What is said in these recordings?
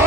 2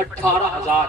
18,000।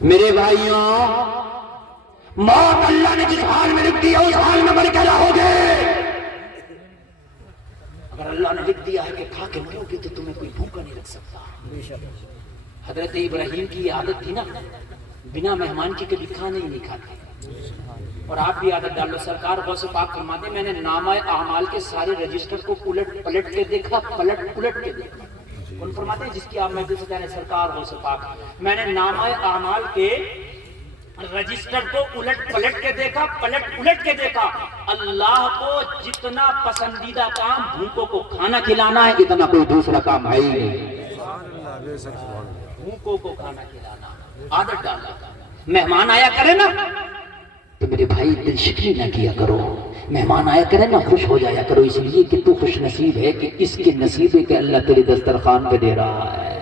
میرے بھائیوں، موت اللہ نے جس حال میں لکھ دیا اس حال میں مر کے رہو گے۔ اگر اللہ نے لکھ دیا ہے کہ کھا کے مرو گے تو تمہیں کوئی بھوکا نہیں رکھ سکتا۔ حضرت ابراہیم کی عادت تھی نا، بنا مہمان کے کبھی کھانا ہی نہیں کھاتے، اور آپ بھی عادت ڈال لو۔ سرکار غوث پاک فرماتے ہیں میں نے نامہ اعمال کے سارے رجسٹر کو الٹ پلٹ کے دیکھا، پلٹ کے دیکھا۔ کون فرماتے ہیں؟ جس کی آپ محفل سے جانے، سرکار غوث پاک۔ میں نے نامہ اعمال کے رجسٹر کو الٹ پلٹ کے دیکھا، الٹ کے دیکھا۔ اللہ کو جتنا پسندیدہ کام بھوکوں کو کھانا کھلانا ہے، اتنا کوئی دوسرا کام ہے ہی نہیں۔ بھوکوں کو کھانا کھلانا عادت ڈالا۔ مہمان آیا کرے نا تو میرے بھائی دل شکنی نہ کیا کرو، مہمان آیا کرے نا خوش ہو جایا کرو، اس لیے کہ تو خوش نصیب ہے کہ اس کے نصیب ہے کہ اللہ تیرے دسترخوان پہ دے رہا ہے۔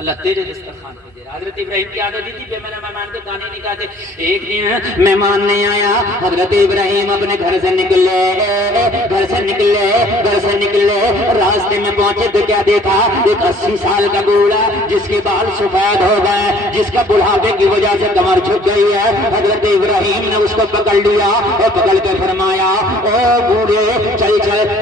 اللہ تیرے دسترخوان پہ دے رہا۔ حضرت ابراہیم کی عادت تھی بے مہمان مہمان کے گانے نہیں گاتے۔ ایک دن مہمان نہیں آیا، حضرت ابراہیم اپنے گھر سے نکلے، راستے میں پہنچے تو کیا دیکھا؟ ایک 80 سال کا بوڑھا جس کے بال سفید ہو گئے، جس کا بڑھاپے کی وجہ سے کمر جھک گئی ہے۔ حضرت ابراہیم نے اس کو پکڑ لیا اور پکڑ کے فرمایا او بوڑھے چل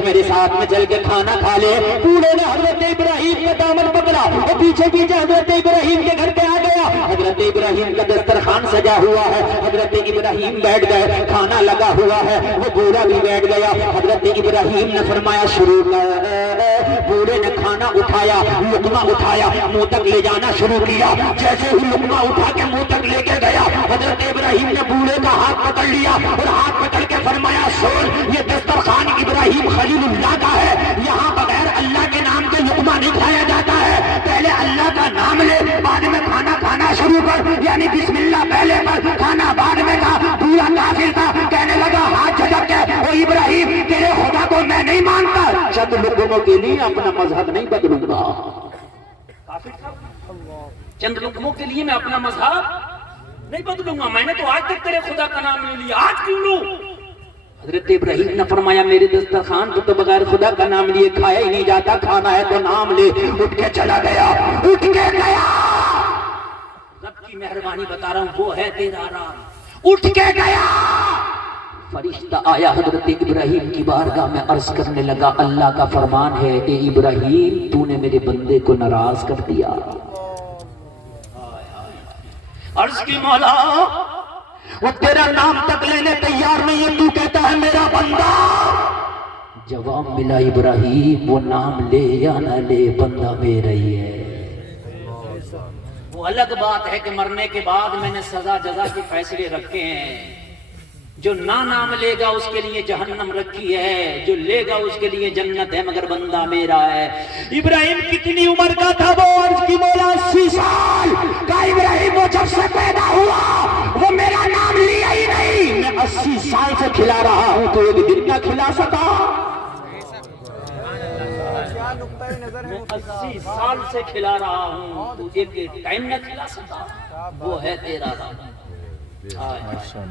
میرے ساتھ میں چل کے کھانا کھا لے۔ بوڑھے نے حضرت ابراہیم کا دامن پکڑا اور پیچھے حضرت ابراہیم کے گھر پہ آ گیا۔ حضرت ابراہیم کا دسترخوان سجا ہوا ہے، حضرت ابراہیم بیٹھ گئے، کھانا لگا ہوا ہے، وہ بوڑھا بھی بیٹھ گیا۔ حضرت ابراہیم نے فرمایا شروع کر۔ بوڑھے نے کھانا اٹھایا، لقمہ اٹھایا، منہ تک لے جانا شروع کیا۔ جیسے ہی لقمہ اٹھا کے منہ تک لے کے گیا، حضرت ابراہیم نے بوڑھے کا ہاتھ پکڑ لیا اور ہاتھ پکڑ کے فرمایا سن، یہ دسترخوان ابراہیم خلیل اللہ کا ہے، یہاں بغیر اللہ کے نام کے لقمہ نہیں کھایا جاتا ہے، پہلے اللہ کا نام لے بعد میں کھانا کھانا شروع کر، یعنی بسم اللہ پہلے پر کھانا بعد میں کھا۔ پورا کافر تھا، کہنے لگا ہاتھ جھٹک کے او ابراہیم تیرے خدا کو میں نہیں مانتا، چند لقموں کے لیے اپنا مذہب نہیں بدلوں گا۔ کافر تھا، چند لقموں کے لیے میں اپنا مذہب نہیں بدلوں گا، میں نے تو آج تک تیرے خدا کا نام نہیں لیا، آج کیوں لوں؟ حضرت ابراہیم نے فرمایا میرے دسترخوان تو بغیر خدا کا نام لیے کھایا ہی نہیں جاتا، کھانا ہے تو نام لے۔ اٹھ کے چلا گیا، اٹھ کے گیا، رب کی مہربانی بتا رہا ہوں وہ ہے تیرا رام، اٹھ کے گیا۔ فرشتہ آیا حضرت ابراہیم کی بارگاہ میں عرض کرنے لگا اللہ کا فرمان ہے اے ابراہیم تو نے میرے بندے کو ناراض کر دیا۔ عرض کی مولا وہ تیرا نام تک لینے تیار نہیں ہے، تو کہتا ہے میرا بندہ۔ جواب ملا ابراہیم وہ نام لے یا نہ لے بندہ میرا ہی ہے۔ وہ الگ بات ہے کہ مرنے کے بعد میں نے سزا جزا کے فیصلے رکھے ہیں، جو نہ نام لے گا اس کے لیے جہنم رکھی ہے، جو لے گا اس کے لیے جنت ہے، مگر بندہ میرا ہے۔ ابراہیم کتنی عمر کا تھا وہ؟ عرض کی مولا 80 سال کا ابراہیم وہ جب سے پیدا ہوا وہ میرا نام لیا ہی نہیں، میں 80 سال سے کھلا رہا ہوں تو ایک دن کا کھلا سکا؟ میں 80 سال سے کھلا رہا ہوں تو ایک ٹائم نہ کھلا سکا؟ وہ ہے تیرا رب،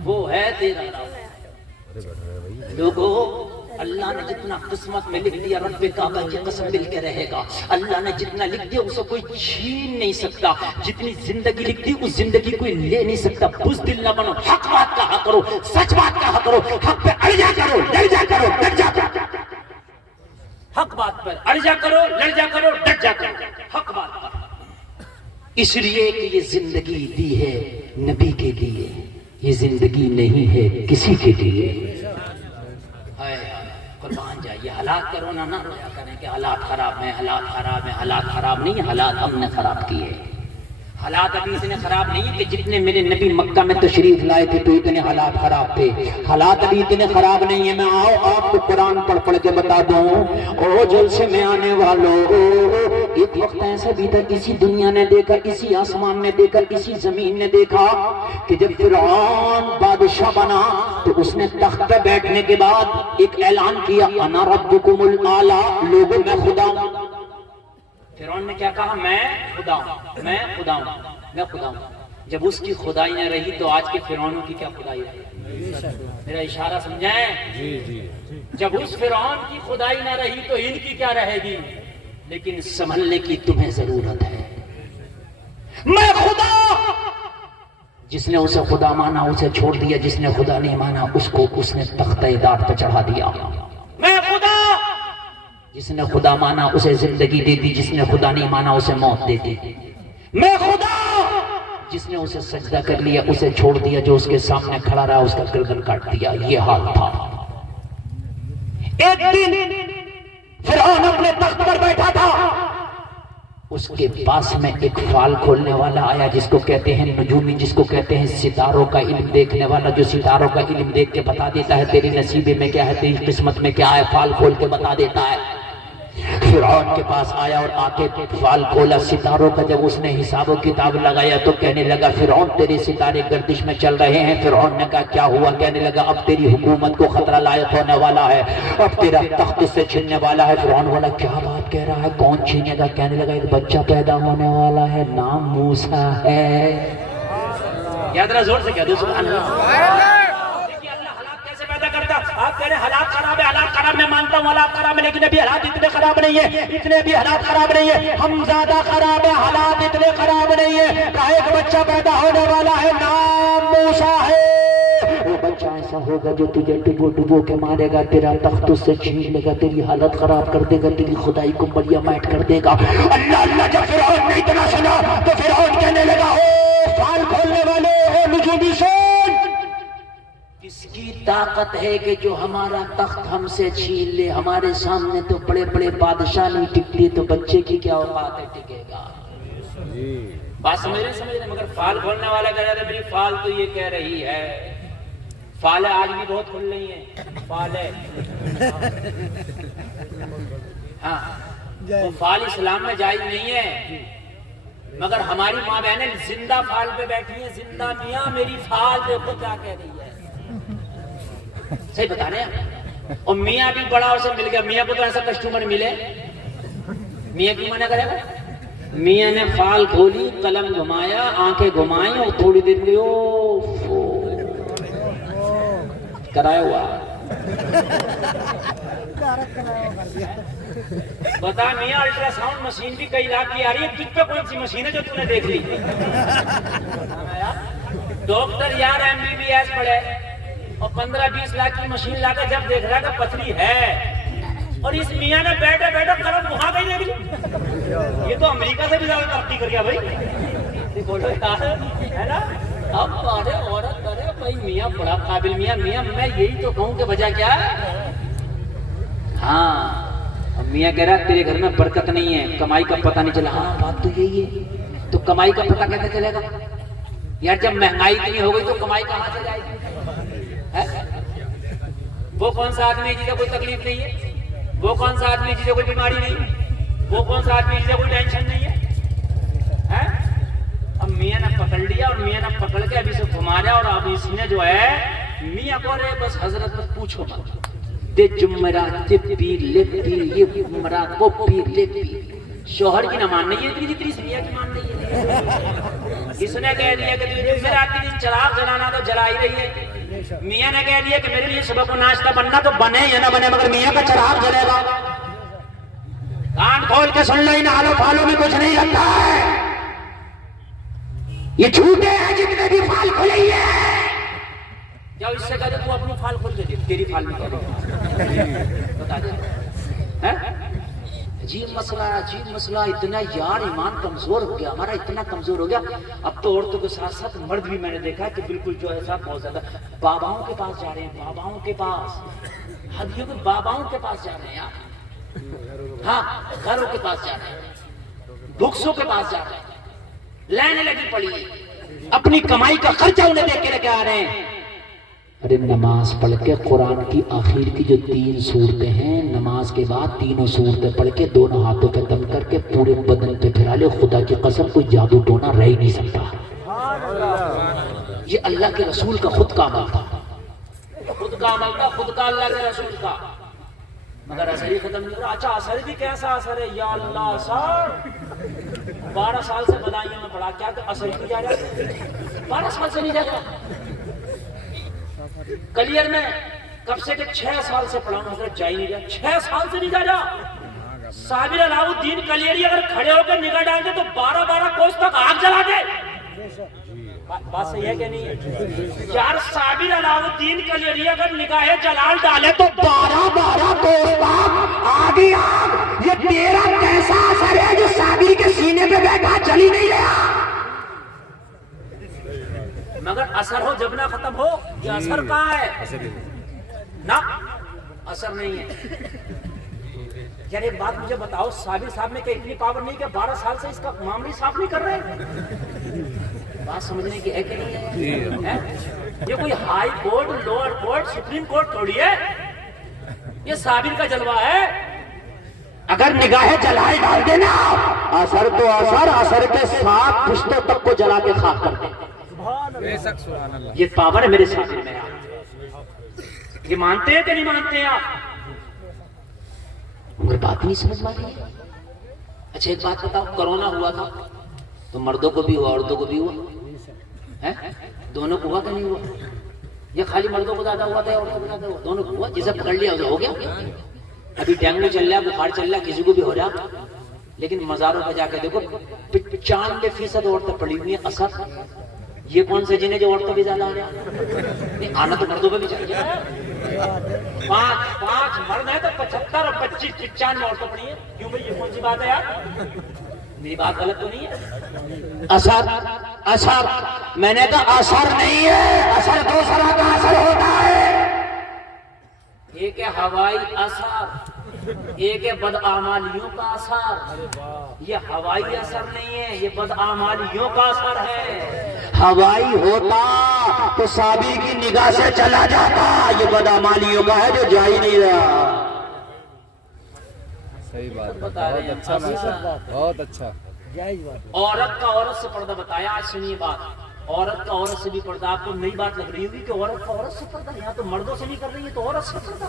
وہ ہے تیرا رب۔ لوگوں اللہ نے جتنا قسمت میں لکھ دیا رب کعبہ کی قسم مل کے رہے گا، اللہ نے جتنا لکھ دیا اسے کوئی چھین نہیں سکتا، جتنی زندگی لکھ دی اس زندگی کوئی لے نہیں سکتا۔ بزدل نہ بنو، حق بات کہا کرو، سچ بات کہا کرو، حق پہ اڑ جا کرو، لڑ جا کرو، ڈٹ جا کرو، حق بات پر اڑ جا کرو، لڑ جا کرو، ڈٹ جا کرو، حق بات پر، اس لیے کہ یہ زندگی دی ہے نبی کے لیے، یہ زندگی نہیں ہے کسی کے لیے۔ قربان جائیے، حالات کرو نہ رویا کریں کہ حالات خراب ہیں، حالات خراب ہیں، حالات خراب نہیں، حالات ہم نے خراب کیے۔ حالات ابھی اتنے خراب نہیں ہیں کہ جتنے میرے نبی مکہ میں تشریف لائے تھے تو اتنے حالات خراب تھے، حالات ابھی اتنے خراب نہیں ہیں۔ میں آؤ آپ کو قرآن پڑھ کے بتا دوں، او جلسے میں آنے والوں، ایک وقت ایسا بھی تھا اسی دنیا نے دیکھا، اسی آسمان نے دیکھا، اسی زمین نے دیکھا کہ جب فرعون بادشاہ بنا تو اس نے تخت پہ بیٹھنے کے بعد ایک اعلان کیا انا ربکم الاعلی، لوگوں میں خدا ہوں۔ فرعون نے کیا کہا؟ میں خدا ہوں، میں خدا ہوں، میں خدا ہوں۔ جب اس کی خدائی نہ رہی تو آج کے فرعونوں کی کیا خدائی رہی؟ میرا اشارہ سمجھائیں؟ جب اس فرعون کی خدائی نہ رہی تو ان کی کیا رہے گی؟ لیکن سنبھلنے کی تمہیں ضرورت ہے۔ میں خدا، جس نے اسے خدا مانا اسے چھوڑ دیا، جس نے خدا نہیں مانا اس کو اس نے تختہ دار پہ چڑھا دیا۔ میں خدا، جس نے خدا مانا اسے زندگی دے دی، جس نے خدا نہیں مانا اسے موت دے دی۔ میں خدا، جس نے اسے سجدہ کر لیا اسے چھوڑ دیا، جو اس کے سامنے کھڑا رہا اس کا گردن کاٹ دیا۔ یہ حال تھا۔ ایک دن فرعون اپنے تخت پر بیٹھا تھا، اس کے پاس میں ایک فال کھولنے والا آیا جس کو کہتے ہیں نجومی، جس کو کہتے ہیں ستاروں کا علم دیکھنے والا، جو ستاروں کا علم دیکھ کے بتا دیتا ہے تیری نصیبے میں کیا ہے، تیری قسمت میں کیا ہے، فال کھول کے بتا دیتا ہے۔ فرعون کے پاس آیا اور آ کے فال کھولا ستاروں کا، جب اس نے حساب و کتاب لگایا تو کہنے لگا فرعون تیرے ستارے گردش میں چل رہے ہیں۔ فرعون نے کہا کیا ہوا؟ کہنے لگا اب تیری حکومت کو خطرہ لاحق ہونے والا ہے، اب تیرا تخت سے چھننے والا ہے۔ فرعون بولا کیا بات کہہ رہا ہے، کون چھینے گا؟ کہنے لگا ایک بچہ پیدا ہونے والا ہے، نام موسیٰ ہے۔ یا ذرا زور سے کہہ دو سبحان اللہ۔ آپ کہہ رہے حالات خراب ہے، حالات خراب، میں مانتا ہوں حالات خراب ہے، لیکن ابھی حالات اتنے خراب نہیں ہے، اتنے بھی حالات خراب نہیں ہے، ہم زیادہ خراب ہے، حالات اتنے خراب نہیں ہے۔ کہا ایک بچہ پیدا ہونے والا ہے، نام موسیٰ ہے۔ وہ بچہ ایسا ہوگا جو تجھے ڈبو ڈبو کے مارے گا، تیرا تخت اس سے چھین لے گا، تیری حالت خراب کر دے گا، تیری خدائی کو ملیا مائٹ کر دے گا۔ اللہ اللہ، جب فرعون نے اتنا سنا تو فرعون کہنے لگا او فال کھولنے والے، او نجومی سن، کس کی طاقت ہے کہ جو ہمارا تخت ہم سے چھین لے؟ ہمارے سامنے تو بڑے بڑے بادشاہ نہیں ٹکتے، تو بچے کی کیا اوقات ہے ٹکے گا؟ بات سمجھ رہے، مگر فال کھولنے والا کہہ رہا تھا میری فال تو یہ کہہ رہی ہے، فالیں آج بھی بہت کھل رہی ہیں، فالیں ہاں، وہ فال اسلام میں جائز نہیں ہے، مگر ہماری ماں بہنیں زندہ فال پہ بیٹھی ہیں، زندہ میاں میری فال دیکھو کیا کہہ رہی ہے، صحیح بتا رہے ہیں۔ اور میاں بھی بڑا اسے مل گیا، میاں کو تو ایسا کسٹمر ملے، میاں کی منع کرے گا؟ میاں نے فال کھولی، قلم گھمایا، آنکھیں گھمائیں اور تھوڑی دیر میں کرایا ہوا بتا میاں الٹرا ساؤنڈ مشین بھی کئی لاکھ کی آ رہی ہے، کس پہ کون سی مشین ہے جو تم نے دیکھ لی؟ ڈاکٹر یار MBBS پڑھے اور 15-20 لاکھ کی مشین لا کے جب دیکھ رہا کہ پتھری ہے، اور اس میاں نے بیٹھے بیٹھے قلم وہاں گئی نہیں گئی، یہ تو امریکہ سے بھی زیادہ ترقی کر گیا بھائی، بولو یار ہے نا۔ اب ارے عورت، ارے بھائی میاں بڑا قابل میاں، میاں میں یہی تو کہوں کہ وجہ کیا ہے؟ ہاں میاں کہہ رہا ہے تیرے گھر میں برکت نہیں ہے، کمائی کا پتہ نہیں چلا۔ ہاں بات تو یہی ہے، تو کمائی کا پتہ کیسے چلے گا یار؟ جب مہنگائی اتنی ہو گئی تو کمائی کہاں سے جائے گی؟ وہ کون سا آدمی ہے جسے کوئی تکلیف نہیں ہے؟ وہ کون سا آدمی جسے کوئی بیماری نہیں ہے؟ وہ کون سا آدمی جسے کوئی ٹینشن نہیں ہے؟ اب میاں نے پکڑ لیا، اور میاں نے پکڑ کے ابھی سے گھما رہا، اور اب اس نے جو ہے میاں کو رہے بس حضرت بس پوچھو مت، دے جمعرات پیر لے پیر، یہ جمعرات وہ پیر لے پیر۔ شوہر کی نہ مان نہیں ہے اتنی جتنی اس میاں کی مان نہیں ہے۔ اس نے کہہ دیا کہ جمعرات کے دن چراغ جلانا تو جلا ہی رہی ہے، میاں نے کہہ دیا کہ میرے لیے صبح کو ناشتہ بننا تو بنے یا نہ بنے مگر میاں کا چراغ جلے گا۔ کان کھول کے سن لو، ان آلو پھالوں میں کچھ نہیں رکھا ہے، یہ جھوٹے ہیں جتنے بھی فال کھلے ہیں۔ کیا اس سے کہتے تو اپنی فال کھول دے، تیری فال میں کہہ بتا دے۔ عجیب مسئلہ اتنا یار ایمان کمزور ہو گیا ہمارا، اتنا کمزور ہو گیا۔ اب تو عورتوں کے ساتھ ساتھ مرد بھی میں نے دیکھا کہ بالکل جو ایسا بہت زیادہ باباؤں کے پاس جا رہے ہیں، باباؤں کے پاس، حدیوں کے باباؤں کے پاس جا رہے ہیں یار، ہاں گھروں کے پاس جا رہے ہیں، بکسوں کے پاس جا رہے ہیں، لینے لگی پڑی، اپنی کمائی کا خرچہ انہیں دے کے لے کے آ رہے ہیں۔ ارے نماز پڑھ کے قرآن کی آخر کی جو 3 صورتیں ہیں، نماز کے بعد تینوں صورتیں پڑھ کے دونوں ہاتھوں پہ دم کر کے پورے بدن پہ پھرا لے، خدا کی قسم کوئی جادو ٹونا رہ ہی نہیں سکتا۔ یہ اللہ کے رسول کا خود کا عمل تھا، خود کا عمل تھا، خود کا اللہ کے رسول کا، مگر اثر ہی ختم نہیں ہوا۔ اچھا اثر بھی کیسا اثر ہے یا اللہ؟ اثر 12 سال سے بدائیوں میں پڑھا، کیا کہ اثر ہی نہیں جا رہا، 12 سال سے نہیں جاتا۔ کلیئر میں کب سے کہ 6 سال سے پڑھا ہوں، حضرت جا ہی نہیں رہا، 6 سال سے نہیں جا رہا۔ صابر علاؤ الدین کلیئری اگر کھڑے ہو کے نگاہ ڈال دے تو 12 کوس تک آگ جلا دے، بات صحیح ہے کہ نہیں ہے؟ یار صابر علاؤالدین کلیری اگر نگاہ جلال ڈالے تو 12 دوست آگے آگ، یہ تیرا کیسا اثر ہے جو صابر کے سینے پہ بیٹھا چل ہی نہیں رہا؟ مگر اثر ہو جب نہ ختم ہو، یہ اثر کہاں ہے؟ نہ اثر نہیں ہے۔ یار ایک بات مجھے بتاؤ، صابر صاحب میں کیا اتنی پاور نہیں کہ 12 سال سے اس کا معاملہ صاف نہیں کر رہے؟ بات سمجھنے کی ہے کہ نہیں ہے؟ یہ کوئی high court, lower court, supreme court تھوڑی ہے، یہ صابر کا جلوہ ہے۔ اگر نگاہ جلال ڈال دینا، اثر تو اثر کے ساتھ پشتوں تک کو جلا کے خاک کر دے۔ یہ پاور ہے میرے صابر میں۔ یہ مانتے ہیں کہ نہیں مانتے ہیں آپ؟ مگر بات نہیں سمجھ پا رہی ہے۔ اچھا ایک بات بتاؤ، کرونا ہوا تھا تو مردوں کو بھی ہوا، عورتوں کو بھی ہوا، دونوں کو ہوا کہ نہیں ہوا؟ یہ خالی مردوں کو زیادہ ہوا تھا یا عورتوں کو زیادہ ہوا؟ دونوں کو ہوا۔ جسے پکڑ لیا اسے ہو گیا۔ ابھی ڈینگو چل رہا ہے، بخار چل رہا ہے، کسی کو بھی ہو رہا، لیکن مزاروں پہ جا کے دیکھو 95% عورتیں پڑی ہوئی ہیں۔ اثر یہ کون سے جنہیں جو عورتوں بھی زیادہ ہو رہا ہے؟ آنا تو مردوں پہ بھی چل گیا۔ 5 مرد ہیں تو 75 اور 25 95 عورتوں پڑی ہیں۔ کیوں بھائی یہ کون سی بات ہے یار؟ میری بات غلط تو نہیں ہے؟ اثر میں نے کہا اثر نہیں ہے، اثر دوسرا کا اثر ہوتا ہے۔ ایک ہے ہوائی اثر، ایک ہے بدعمالیوں کا اثر۔ یہ ہوائی اثر نہیں ہے، یہ بدعمالیوں کا اثر ہے۔ ہوائی ہوتا تو صابر کی نگاہ سے چلا جاتا، یہ بدعمالیوں کا ہے جو جا ہی نہیں رہا۔ صحیح بات، بہت اچھا ماشاءاللہ، بہت اچھا۔ عورت کا عورت سے پردہ بتایا۔ آج سنیے بات، عورت کا عورت سے بھی پردہ۔ آپ کو نئی بات لگ رہی ہوگی کہ عورت کا عورت سے پردہ، یہاں تو مردوں سے نہیں کر رہی ہے تو عورت سے پردہ۔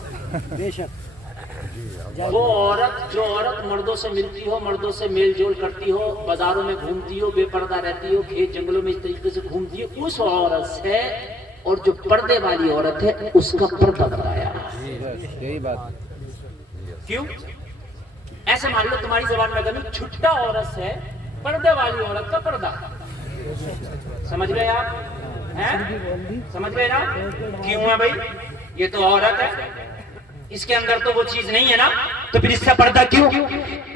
بے شک وہ عورت جو عورت مردوں سے ملتی ہو، مردوں سے میل جول کرتی ہو، بازاروں میں گھومتی ہو، بے پردہ رہتی ہو، کھیت جنگلوں میں اس طریقے سے گھومتی ہو، اس عورت سے، اور جو پردے والی عورت ہے اس کا پردہ بتایا۔ یہی بات۔ کیوں؟ ایسے مان لو تمہاری زبان میں اگر چھٹا عورت سے پردے والی عورت کا پردہ۔ سمجھ گئے آپ؟ سمجھ گئے نا؟ کیوں ہے بھائی؟ یہ تو عورت ہے، اس کے اندر تو وہ چیز نہیں ہے نا، تو پھر اس سے پردہ کیوں؟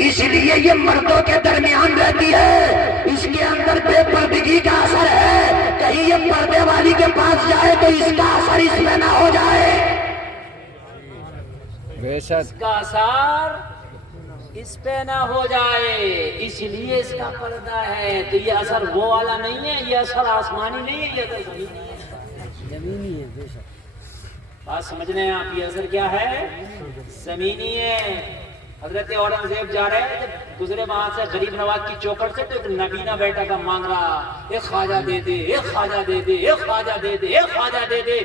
اس لیے یہ مردوں کے درمیان رہتی ہے، اس کے اندر بے پردگی کا اثر ہے، کہیں یہ پردے والی کے پاس جائے تو اس کا اثر اس میں نہ ہو جائے۔ بے شک، اس کا اثر اس پہ نہ ہو جائے، اس لیے اس کا پردہ ہے۔ تو یہ اثر وہ والا نہیں ہے، یہ اثر آسمانی نہیں ہے، یہ اثر زمینی ہے۔ زمینی ہے بے شک۔ بات سمجھ رہے ہیں آپ؟ یہ اثر کیا ہے؟ زمینی ہے۔ حضرت اورنگزیب جا رہے ہیں، گزرے وہاں سے غریب نواز کی چوکھٹ سے، تو ایک نبینہ بیٹا کا مانگ رہا، ایک خواجہ دے دے، ایک خواجہ دے دے، ایک خواجہ دے دے، ایک خواجہ دے دے۔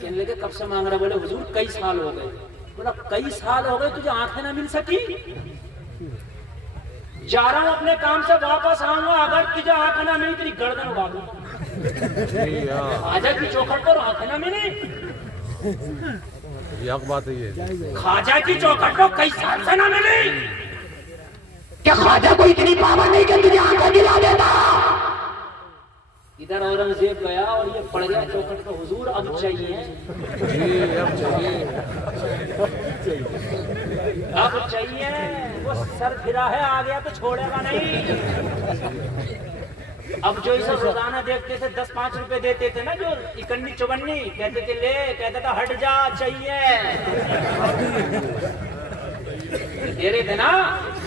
کہنے لگے کب سے مانگ رہا؟ بولے حضور کئی سال ہو گئے۔ بولا کئی سال ہو گئے تجھے آنکھیں نہ مل سکی؟ جا رہا ہوں اپنے کام سے، واپس آؤں گا، اگر تجھے آنکھیں نہ ملی تیری گردن اڑا دوں گا۔ خواجہ کی چوکھٹ پر آنکھیں نہ ملی، یہ بات ہے یہ۔ خواجہ کی چوکھٹ کو کئی سال سے نہ ملی۔ کیا خواجہ کو اتنی پاور نہیں کہ تجھے آنکھیں دلا دیتا؟ ادھر اورنگزیب گیا اور یہ پڑ گیا چوکھٹ کو، حضور اب چاہیے، اب چاہیے۔ وہ سر پھرا ہے، آ گیا تو چھوڑے گا نہیں۔ اب جو اسے روزانہ دیکھتے تھے 10-5 روپے دیتے تھے نا، جو 51-54 کہتے تھے لے، کہتا تھا ہٹ جا، چاہیے دے رہے تھے نا،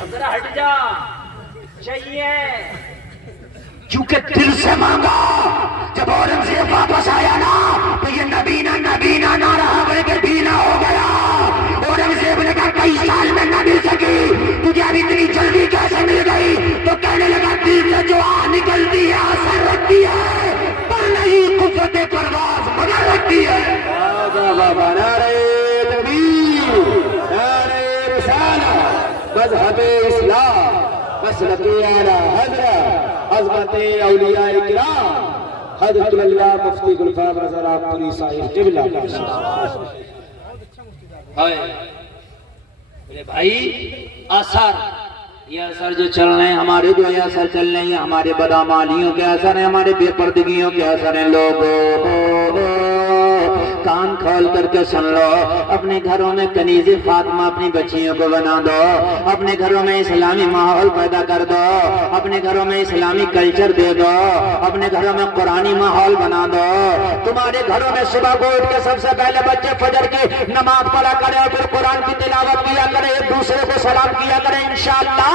اب ذرا ہٹ جا، چاہیے۔ کیونکہ دل سے مانگا۔ جب اورنگزیب واپس آیا نا تو یہ نبینہ نہ رہا بلکہ بینا ہو گیا۔ اورنگزیب نے کہا کئی سال میں نہ مل سکی، تجھے اب اتنی جلدی کیسے مل گئی؟ تو کہنے لگا دل سے جو آہ نکلتی ہے اثر رکھتی ہے، پر نہیں قوت پرواز مگر رکھتی ہے۔ نعرہ تکبیر، نعرہ رسالت، مذہب اسلام، مسلک اعلیٰ حضرت عظمت اولیاء کرام حضرت اللہ مفتی گلفام رضا راپوری صاحب قبلہ میرے بھائی، اثر یہ اثر جو چل رہے ہیں ہمارے، جو یہ اثر چل رہے ہیں ہمارے بدعمالیوں کے اثر ہیں، ہمارے بے پردگیوں کے اثر ہیں۔ لوگوں کان کھول کر کے سن لو، اپنے گھروں میں کنیز فاطمہ اپنی بچیوں کو بنا دو، اپنے گھروں میں اسلامی ماحول پیدا کر دو، اپنے گھروں میں اسلامی کلچر دے دو، اپنے گھروں میں قرآنی ماحول بنا دو۔ تمہارے گھروں میں صبح کو اٹھ کے سب سے پہلے بچے فجر کی نماز پڑھا کریں، پھر قرآن کی تلاوت کیا کریں، ایک دوسرے کو سلام کیا کریں۔ انشاءاللہ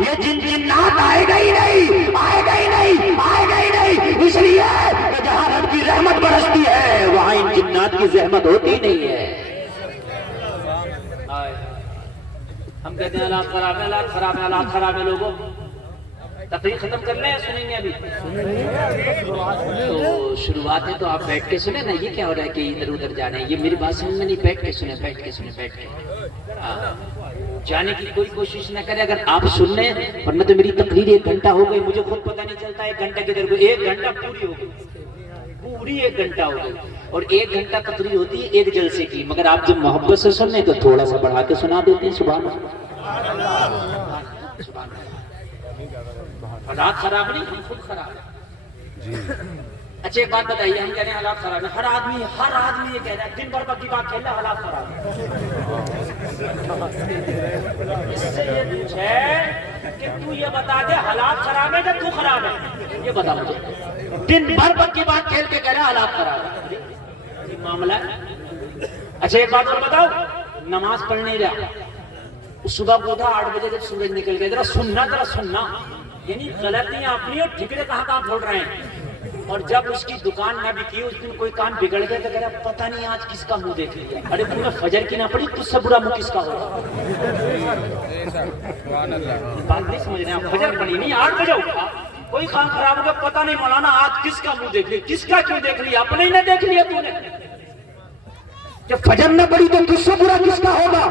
یہ جنات آئے گا ہی نہیں، آئے گا ہی نہیں، آئے گا ہی نہیں، اس لیے کہ جہاں رب کی رحمت برستی ہے وہاں ان جنات کی زحمت ہوتی نہیں ہے۔ ہم کہتے ہیں حالات خراب ہے، حالات خراب ہے، حالات خراب ہے۔ لوگوں تقریر ختم کر لیں یا سنیں گے ابھی؟ تو شروعات ہے تو آپ بیٹھ کے سنیں نا، یہ کیا ہو رہا ہے کہ ادھر ادھر جانا ہے؟ یہ میری بات سمجھ میں نہیں، بیٹھ کے سنیں، بیٹھ کے سنیں، بیٹھ کے جانے کی کوئی کوشش نہ کرے۔ اگر آپ سن لیں، ورنہ تو میری تقریر 1 گھنٹہ ہو گئی، مجھے خود پتہ نہیں چلتا 1 گھنٹہ کدھر گئی۔ 1 گھنٹہ پوری ہو گئی، پوری 1 گھنٹہ ہو گئی، اور 1 گھنٹہ تقریر ہوتی ہے 1 جلسے کی، مگر آپ جب محبت سے سننے تو تھوڑا سا بڑھا کے سنا دیتے ہیں۔ سبحان اللہ، سبحان اللہ۔ حالات خراب نہیں، ہم خود خراب ہیں۔ اچھا ایک بات بتائیے، ہم کہہ رہے ہیں حالات خراب ہیں، ہر آدمی یہ کہہ رہا ہے دن بھر بکی بات کھیل رہا ہے حالات خراب ہیں۔ اس سے یہ پوچھے کہ تو یہ بتا دے حالات خراب ہے کہ تو خراب ہے؟ یہ بتا مجھے، دن بھر بکی بات کھیل کے کہہ رہا ہے حالات خراب ہے، یہ معاملہ ہے۔ اچھا ایک بات اور بتاؤ، نماز پڑھ نہیں رہا، صبح کو اٹھا 8 بجے جب سورج نکل گیا، ذرا سننا، یعنی غلطیاں اپنی اور ٹھکرے کہاں کھول رہے ہیں، اور جب اس کی دکان نہ بکی، اس دن کوئی کام بگڑ گیا تو کہہ رہا پتہ نہیں آج کس کا منہ دیکھ لیا۔ ارے پورے فجر کی نہ پڑی، تجھ سے برا منہ کس کا ہوگا؟ بات نہیں سمجھ رہے ہیں، فجر پڑی نہیں، 8 بجے اٹھا، کوئی کام خراب ہو گیا، پتہ نہیں مولانا آج کس کا منہ دیکھ لیا، کس کا کیوں دیکھ لیا؟ اپنے ہی نہ دیکھ لیا تو نے۔ جب فجر نہ پڑی تو تجھ سے برا کس کا ہوگا؟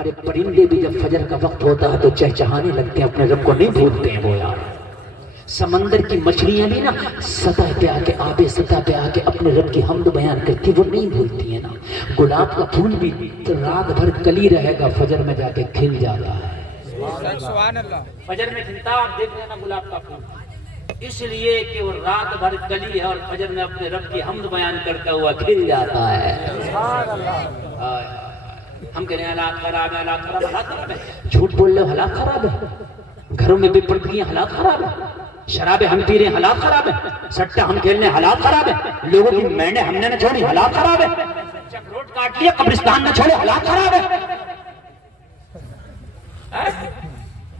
ارے پرندے بھی جب فجر کا وقت ہوتا ہے تو چہچہانے لگتے ہیں، اپنے رب کو نہیں بھولتے ہیں وہ یار۔ سمندر کی مچھلیاں بھی نا سطح پہ آ کے، آب سطح پہ آ کے اپنے رب کی حمد بیان کرتی، وہ نہیں بھولتی ہیں نا۔ گلاب کا پھول بھی رات بھر کلی رہے گا، فجر میں جا کے کھل جاتا ہے۔ فجر میں کھلتا، آپ دیکھ لینا گلاب کا پھول، اس لیے کہ وہ رات بھر کلی ہے اور فجر میں اپنے رب کی حمد بیان کرتا ہوا کھل جاتا ہے۔ ہم کہہ رہے ہیں حالات خراب ہے، حالات خراب ہے، حالات خراب ہے، جھوٹ بول رہے حالات خراب ہے، گھروں میں بے پردگیاں حالات خراب ہے، شرابیں ہم پی رہے ہیں حالات خراب ہے، سٹہ ہم کھیلنے حالات خراب ہے، لوگوں کی مینڈیں ہم نے نہ چھوڑی حالات خراب ہے، چکروٹ کاٹ لیا قبرستان نہ چھوڑے حالات خراب ہے،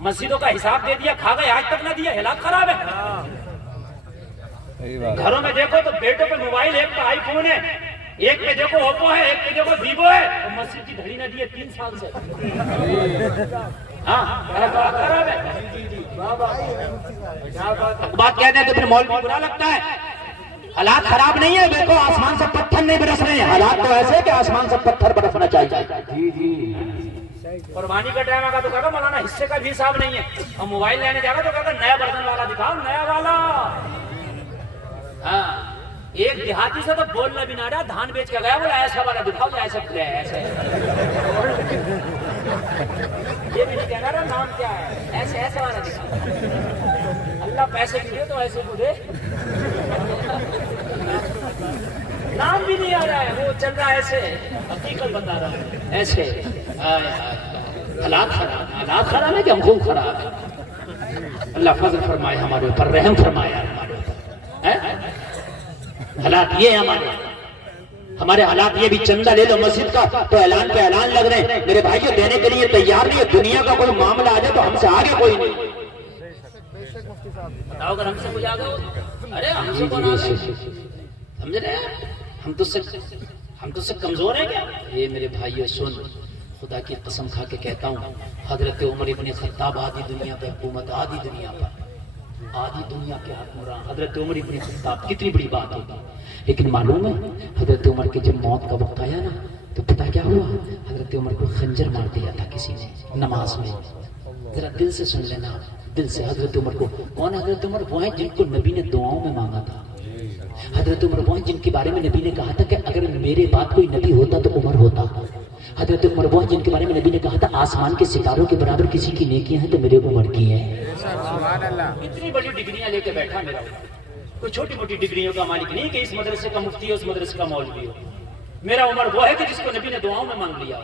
مسجدوں کا حساب دے دیا، کھا گئے آج تک نہ دیا، حالات خراب ہے۔ گھروں میں دیکھو تو بیٹوں پہ موبائل، ایک پہ آئی فون ہے، ایک پہ دیکھو اوپو ہے، ایک پہ دیکھو ویوو ہے، اور مسجد کی گھڑی نہ دی ہے 3 سال سے۔ ہاں خراب ہے، بات کہتے ہیں تو پھر مولوی برا لگتا ہے۔ حالات خراب نہیں ہے، دیکھو آسمان سے پتھر نہیں برس رہے ہیں، حالات تو ایسے کہ آسمان سے پتھر برسنا چاہیے۔ قربانی کا ٹائم آگا تو کہا مولانا حصے کا بھی حساب نہیں ہے، اور موبائل لینے جا رہا تو کہا نیا برتن والا دکھاؤ، نیا والا۔ ہاں ایک دیہاتی سے تو بولنا بھی نہ رہا، دھان بیچ کے گیا، بولا ایسا والا دکھاؤ، ایسا کھلے ہے، ایسے یہ بھی نہیں کہنا رہا نام کیا ہے، ایسے ایسے والا دکھاؤ۔ اللہ پیسے بھی دے تو ایسے کو دے، نام بھی نہیں آ رہا ہے، وہ چل رہا ہے ایسے، حقیقت بتا رہا ہے ایسے۔ حالات خراب، حالات خراب ہے کہ ہم خوب خراب ہے۔ اللہ فضل فرمائے ہمارے اوپر، رحم فرمائے ہمارے اوپر۔ حالات یہ ہیں ہمارے حالات یہ بھی، چندہ لے لو مسجد کا تو اعلان پہ اعلان لگ رہے ہیں، میرے بھائیوں دینے کے لیے تیار نہیں ہے۔ دنیا کا کوئی معاملہ آ جائے تو ہم سے آگے کوئی نہیں۔ بتاؤ اگر ہم سے کوئی آگے ہو، ارے ہم سے کون آگے؟ سمجھ رہے ہیں ہم تو سے کمزور ہیں کیا؟ یہ میرے بھائیوں سن، خدا کی قسم کھا کے کہتا ہوں، حضرت عمر ابن خطاب آدھی دنیا پہ حکومت، آدھی دنیا پر، آدھی دنیا کے حکمران حضرت عمر ابن خطاب، کتنی بڑی بات ہوگی۔ لیکن معلوم ہے حضرت عمر کے جب موت کا وقت آیا نا تو پتہ کیا ہوا؟ حضرت عمر کو خنجر مار دیا تھا کسی نے نماز میں۔ ذرا دل سے سن لینا، دل سے۔ حضرت عمر کو کون؟ حضرت عمر وہ ہیں جن کو نبی نے دعاؤں میں مانگا تھا۔ حضرت عمر وہ ہیں جن کے بارے میں نبی نے کہا تھا کہ اگر میرے بعد کوئی نبی ہوتا تو عمر ہوتا۔ حضرت عمر وہ ہیں جن کے بارے میں نبی نے کہا تھا آسمان کے ستاروں کے برابر کسی کی نیکیاں ہیں تو میرے عمر کی ہیں. اتنی بڑی ڈگریاں لے کے بیٹھا میرا عمر. کوئی چھوٹی موٹی ڈگریوں کا مالک نہیں کہ اس مدرسے کا مفتی ہو اس مدرسے کا مولوی ہو. میرا عمر وہ ہے کہ جس کو نبی نے دعاؤں میں مانگ لیا.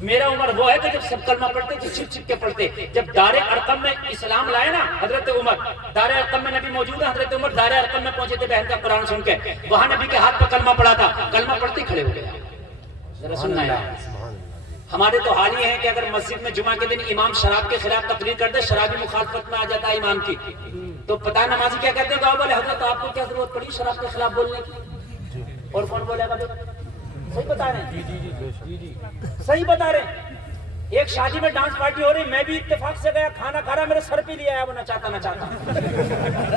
میرا عمر وہ ہے کہ جب سب کلمہ پڑھتے تھے چھپ چھپ کے پڑھتے. جب دار ارقم میں اسلام لائے نا حضرت عمر, دار ارقم میں نبی موجود ہے, حضرت عمر دار ارقم میں پہنچے تھے بہن کا قرآن سن کے. وہاں نبی کے ہاتھ پہ کلمہ پڑھا تھا, کلمہ پڑھتے کھڑے ہو گیا. ذرا سننا یار, ہمارے تو حال یہ ہے کہ اگر مسجد میں جمعہ کے دن امام شراب کے خلاف تقریر کر دے, شرابی مخالفت میں آ جاتا ہے امام کی, تو پتہ ہے نمازی کیا کہتے ہیں, کہا بولے حضرت آپ کو کیا ضرورت پڑی شراب کے خلاف بولنے کی, اور کون بولے گا؟ صحیح بتا رہے ہیں, صحیح بتا رہے ہیں. ایک شادی میں ڈانس پارٹی ہو رہی, میں بھی اتفاق سے گیا, کھانا کھا رہا, میرے سر پہ لیا ہے وہ نہ چاہتا.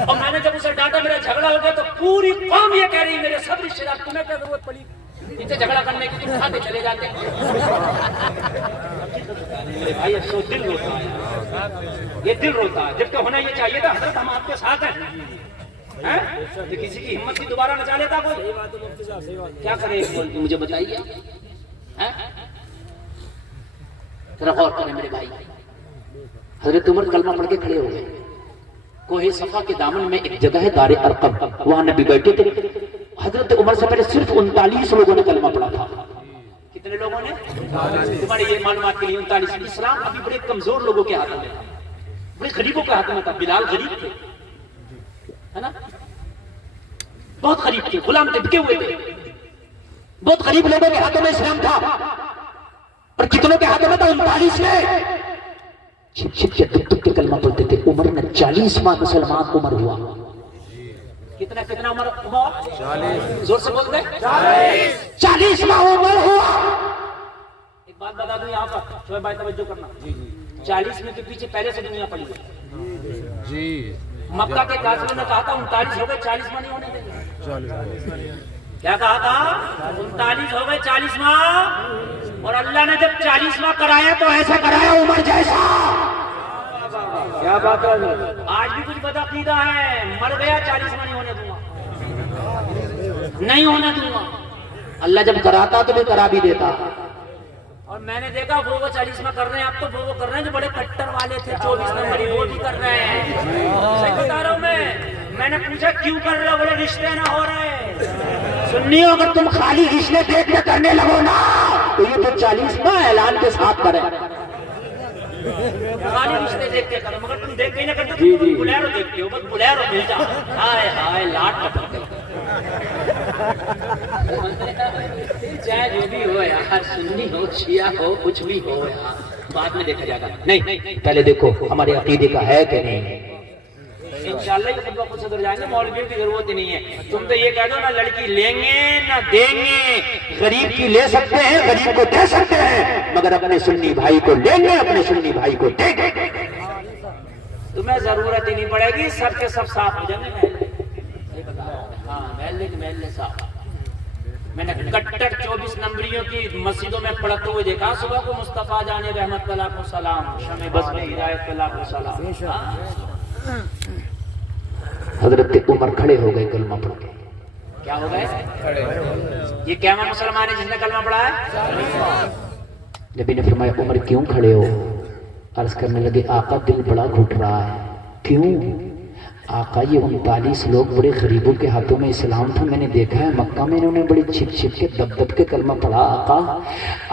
اور میں نے جب اسے ڈانٹا, میرا جھگڑا ہو گیا, تو پوری قوم یہ کہہ رہی میرے صبر شراب, تمہیں کیا ضرورت پڑی ان سے جھگڑا کرنے کی, تم کھاتے چلے جاتے. میرے بھائی افسوس, دل روتا ہے, یہ دل روتا ہے. جب کہ ہونا یہ چاہیے تھا حضرت ہم آپ کے ساتھ ہیں, تو کسی کی ہمت کی دوبارہ نچا لیتا کوئی. کیا کرے مجھے بتائیے, ذرا غور کریں میرے بھائی. حضرت عمر کلمہ پڑھ کے کھڑے ہو گئے. کوہ صفا کے دامن میں ایک جگہ ہے دار ارقم, وہاں نبی بیٹھے تھے. حضرت عمر سے پہلے صرف 39 لوگوں نے کلمہ پڑھا تھا. کتنے لوگوں نے؟ تمہارے یہ معلومات کے لیے 39. اسلام ابھی بڑے کمزور لوگوں کے ہاتھ میں تھا, بڑے غریبوں کے ہاتھ میں تھا. بلال غریب تھے, ہے نا, بہت غریب تھے, غلام تھے, بکے ہوئے تھے. بہت غریب لوگوں کے ہاتھوں میں اسلام تھا. اور کتنوں کے ہاتھوں میں تھا؟ 39 نے. چھپ چھپ کے دب دب کے کلمہ پڑھتے تھے. عمر نے 40واں مسلمان عمر ہوا. کتنا عمر ہوا؟ 40. زور سے بول دیں, 40واں عمر ہوا. ایک بات بتا دوں یہاں پر, شعیب بھائی توجہ کرنا. 40 میں کے پیچھے پہلے سے دنیا پڑی ہے جی. مکہ کے کافروں نے کہا تھا 39 ہو گئے, 40 میں نہیں ہونے دیں گے. کیا کہا تھا؟ 39 ہو گئے, 40واں. اور اللہ نے جب 40واں کرایا تو ایسا کرایا عمر جیسا. کیا بات ہے. آج بھی کچھ بدعقیدہ ہے, مر گیا 40واں نہیں ہونے دوں گا, نہیں ہونے دوں گا. اللہ جب کراتا تو بھی کرا بھی دیتا. اور میں نے دیکھا وہ 40واں کر رہے ہیں, اب تو وہ کر رہے ہیں جو بڑے کٹر والے تھے 24 نمبری, وہ بھی کر رہے ہیں. صحیح بتا رہا ہوں میں نے پوچھا کیوں کر رہے ہو, بولے رشتے نہ ہو رہے. سنیو, اگر تم خالی رشتے دیکھ کے کرنے لگو نا تو یہ تو 40واں اعلان کے ساتھ کرے. خالی رشتے دیکھ کے کرو, مگر تم دیکھ کے ہی نہ کرتے, تم بلیرو دیکھتے ہو, بس بلیرو مل جا. ہائے ہائے لاٹ ٹپک گئی. چاہے جو بھی ہو یار, سنی ہو شیعہ ہو کچھ بھی ہو یار, بعد میں دیکھا جائے گا. نہیں, پہلے دیکھو ہمارے عقیدے کا ہے کہ نہیں. انشاءاللہ یہ خود بخود صدر جائیں گے, مولویوں کی ضرورت ہی نہیں ہے. تم تو یہ کہہ دو نہ لڑکی لیں گے نہ دیں گے. غریب کی لے سکتے ہیں, غریب کو دے سکتے ہیں, مگر اپنے سنی بھائی کو لیں گے, اپنے سنی بھائی کو دیں گے. تمہیں ضرورت ہی نہیں پڑے گی, سب کے سب صاف ہو جائیں گے. ہاں, محلے کے محلے صاف. میں نے کٹر 24 نمبریوں کی مسجدوں میں پڑھتے ہوئے دیکھا. صبح کو مصطفیٰ جان رحمت اللہ کو سلام, شمع بز میں ہدایت اللہ کو سلام. حضرت عمر کھڑے ہو گئے کلمہ پڑھ کے. کیا ہو گئے؟ یہ کیواں مسلمان ہے جس نے کلمہ پڑھا ہے؟ نبی نے فرمایا عمر کیوں کھڑے ہو؟ عرض کرنے لگے آقا دل بڑا گھٹ رہا ہے. کیوں؟ آقا یہ 39 لوگ بڑے غریبوں کے ہاتھوں میں اسلام تھا, میں نے دیکھا ہے مکہ میں انہوں نے بڑی چھپ چھپ کے دب دب کے کلمہ پڑھا. آقا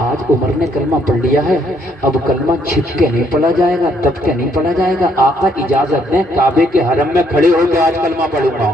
آج عمر نے کلمہ پڑھ لیا ہے, اب کلمہ چھپ کے نہیں پڑھا جائے گا, دب کے نہیں پڑھا جائے گا. آقا اجازت دیں, کعبے کے حرم میں کھڑے ہو کے آج کلمہ پڑھوں گا.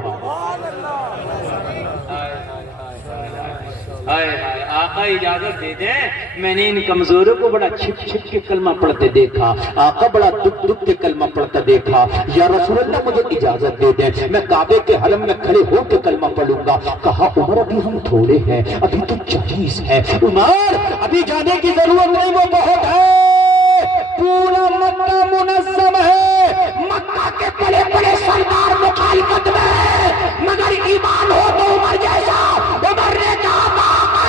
آقا اجازت دے دیں, میں نے ان کمزوروں کو بڑا چھپ چھپ کے کلمہ پڑھتے دیکھا. آقا بڑا دکھ دکھ کے کلمہ پڑھتا دیکھا. یا رسول اللہ مجھے اجازت دے دیں, میں کعبے کے حرم میں کھڑے ہو کے کلمہ پڑھوں گا. کہا عمر ابھی ہم تھوڑے ہیں, ابھی تو 40 ہے. عمر ابھی جانے کی ضرورت نہیں, وہ بہت ہے. پورا مکہ منظم ہے, مکہ کے بڑے بڑے سردار مخالفت میں, مگر ایمان ہو تو عمر جیسا. عمر نے کہا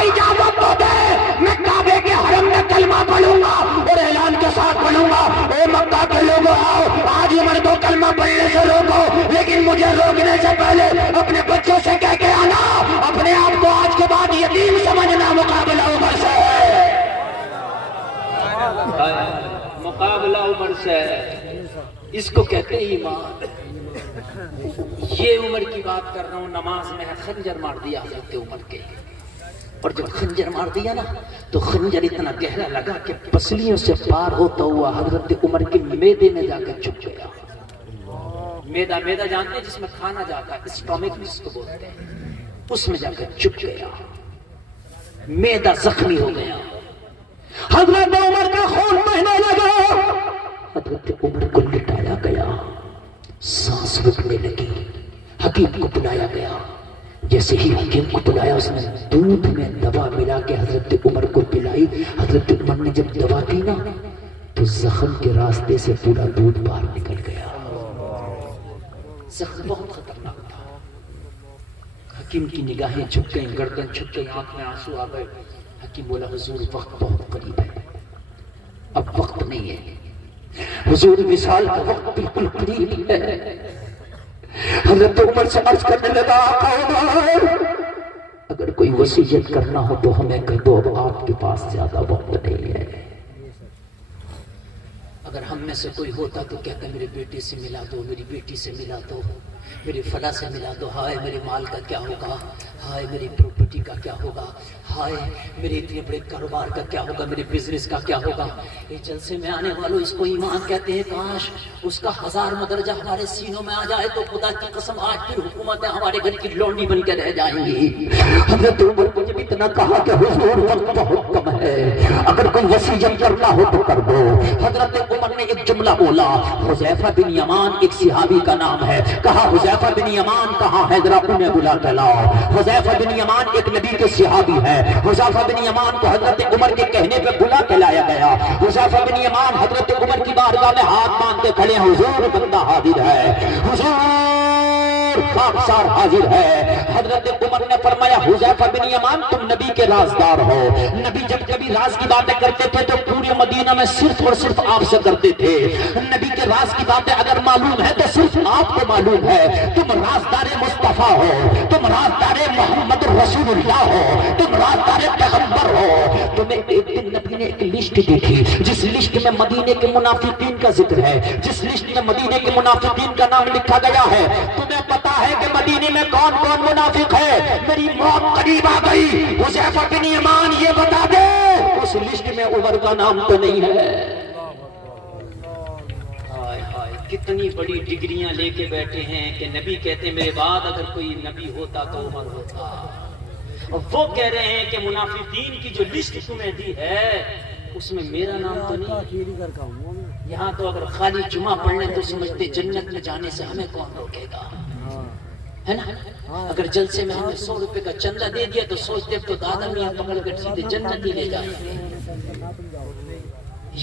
اجازت تو دے, میں کعبے کے حرم میں کلمہ پڑھوں گا اور اعلان کے ساتھ پڑھوں گا. اے مکہ کے لوگوں آؤ, آج عمر کو کلمہ پڑھنے سے روکو, لیکن مجھے روکنے سے پہلے اپنے بچوں سے کہہ کے آنا, اپنے آپ کو آج کے بعد یتیم سمجھنا, مقابلہ عمر سے. عمر سے، اس کو کہتے ہیں ایمان۔ یہ عمر کی بات کر رہا ہوں، نماز میں خنجر مار دیا حضرت عمر کے، اور جب خنجر مار دیا نا تو خنجر اتنا گہرا لگا کہ پسلیوں سے پار ہوتا ہوا حضرت عمر کے میدے میں جا کر چھپ گیا۔ میدا جانتے ہیں جس میں کھانا جاتا ہے، اسٹامک جس کو بولتے ہیں، اس میں جا کر چھپ گیا، میدا زخمی ہو گیا، حضرت عمر کا خون بہنے لگا، حضرت عمر کو لٹایا گیا، سانس رکنے لگی، حکیم کو بلایا گیا، جیسے ہی حکیم کو بلایا اس نے دودھ میں دوا ملا کے حضرت عمر کو پلائی۔ حضرت عمر نے جب دوا پی نا تو زخم کے راستے سے پورا دودھ باہر نکل گیا۔ زخم بہت خطرناک تھا۔ حکیم کی نگاہیں جھک گئیں، گردن جھک گئی، آنکھ میں آنسو آ گئے۔ حکیم بولا حضور وقت بہت قریب ہے، اب وقت نہیں ہے، حضور وصال کا وقت بالکل قریب ہے۔ حضرت عمر سے عرض کرنے لگا آقا عمر اگر کوئی وصیت کرنا ہو تو ہمیں کر دو، اب آپ کے پاس زیادہ وقت نہیں ہے۔ اگر ہم میں سے کوئی ہوتا تو کہتا میرے بیٹے سے ملا دو، میری بیٹی سے ملا دو، میرے فلاں سے ملا دو، ہائے میرے مال کا کیا ہوگا، ہائے میری پراپرٹی کا کیا ہوگا، ہائے میرے اتنے بڑے کاروبار کا کیا ہوگا، میرے بزنس کا کیا ہوگا۔ یہ جلسے میں آنے والوں اس کو ایمان کہتے ہیں، کاش اس کا 1000 مدرجہ ہمارے سینوں میں آ جائے تو خدا کی قسم آج کی حکومتیں ہمارے گھر کی لونڈی بن کے رہ جائیں گی۔ حضرت عمر کو جب اتنا کہا کہ حضور وقت بہت کم ہے، اگر کوئی وصیت کرنا ہو تو کر دو، حضرت عمر نے ایک جملہ بولا، حذیفہ بن یمان ایک صحابی کا نام ہے، کہا حذیفہ بن یمان کہاں ہے، ذرا انہیں بلا کے لاؤ۔ حذیفہ بن یمان ایک نبی کے صحابی ہے، حذیفہ بن یمان کو حضرت عمر کے کہنے پہ بلا کے لایا گیا۔ حذیفہ بن یمان حضرت عمر کی بارگاہ میں ہاتھ باندھ کے کھڑے ہیں، حضور بندہ حاضر ہے، حضور خاکسار حاضر ہے۔ حضرت عمر نے فرمایا حذیفہ بن یمان تم نبی کے رازدار ہو، نبی جب کبھی راز کی باتیں کرتے تھے تو پورے مدینہ میں صرف اور صرف آپ سے کرتے تھے، نبی کے راز کی باتیں اگر معلوم ہے تو صرف آپ کو معلوم ہے، تم رازدار مصطفیٰ ہو، تم رازدار محمد رسول اللہ ہو، تم رازدار پیغمبر ہو۔ تمہیں ایک دن نبی نے ایک لسٹ دی تھی جس لسٹ میں مدینے کے منافقین کا ذکر ہے، جس لسٹ میں مدینے کے منافقین کا نام لکھا گیا ہے۔ تمہیں پتا ہے کہ مدینے میں کون کون منافق ہے؟ میری موت قریب آ گئی، حذیفہ بن یمان یہ بتا دے اس لسٹ میں عمر کا نام تو نہیں ہے۔ کتنی بڑی ڈگریاں لے کے بیٹھے ہیں کہ نبی کہتے ہیں میرے بعد اگر کوئی نبی ہوتا تو عمر ہوتا، اور وہ کہہ رہے ہیں کہ منافقین کی جو لسٹ تمہیں دی ہے اس میں میرا نام تو نہیں۔ یہاں تو اگر خالی جمعہ پڑھ لیں تو سمجھتے جنت میں جانے سے ہمیں کون روکے گا، ہے نا؟ اگر جلسے میں ہمیں 100 روپے کا چندہ دے دیا تو سوچتے تو دادا میاں پکڑ کر سیدھے جنت ہی لے جائیں گے۔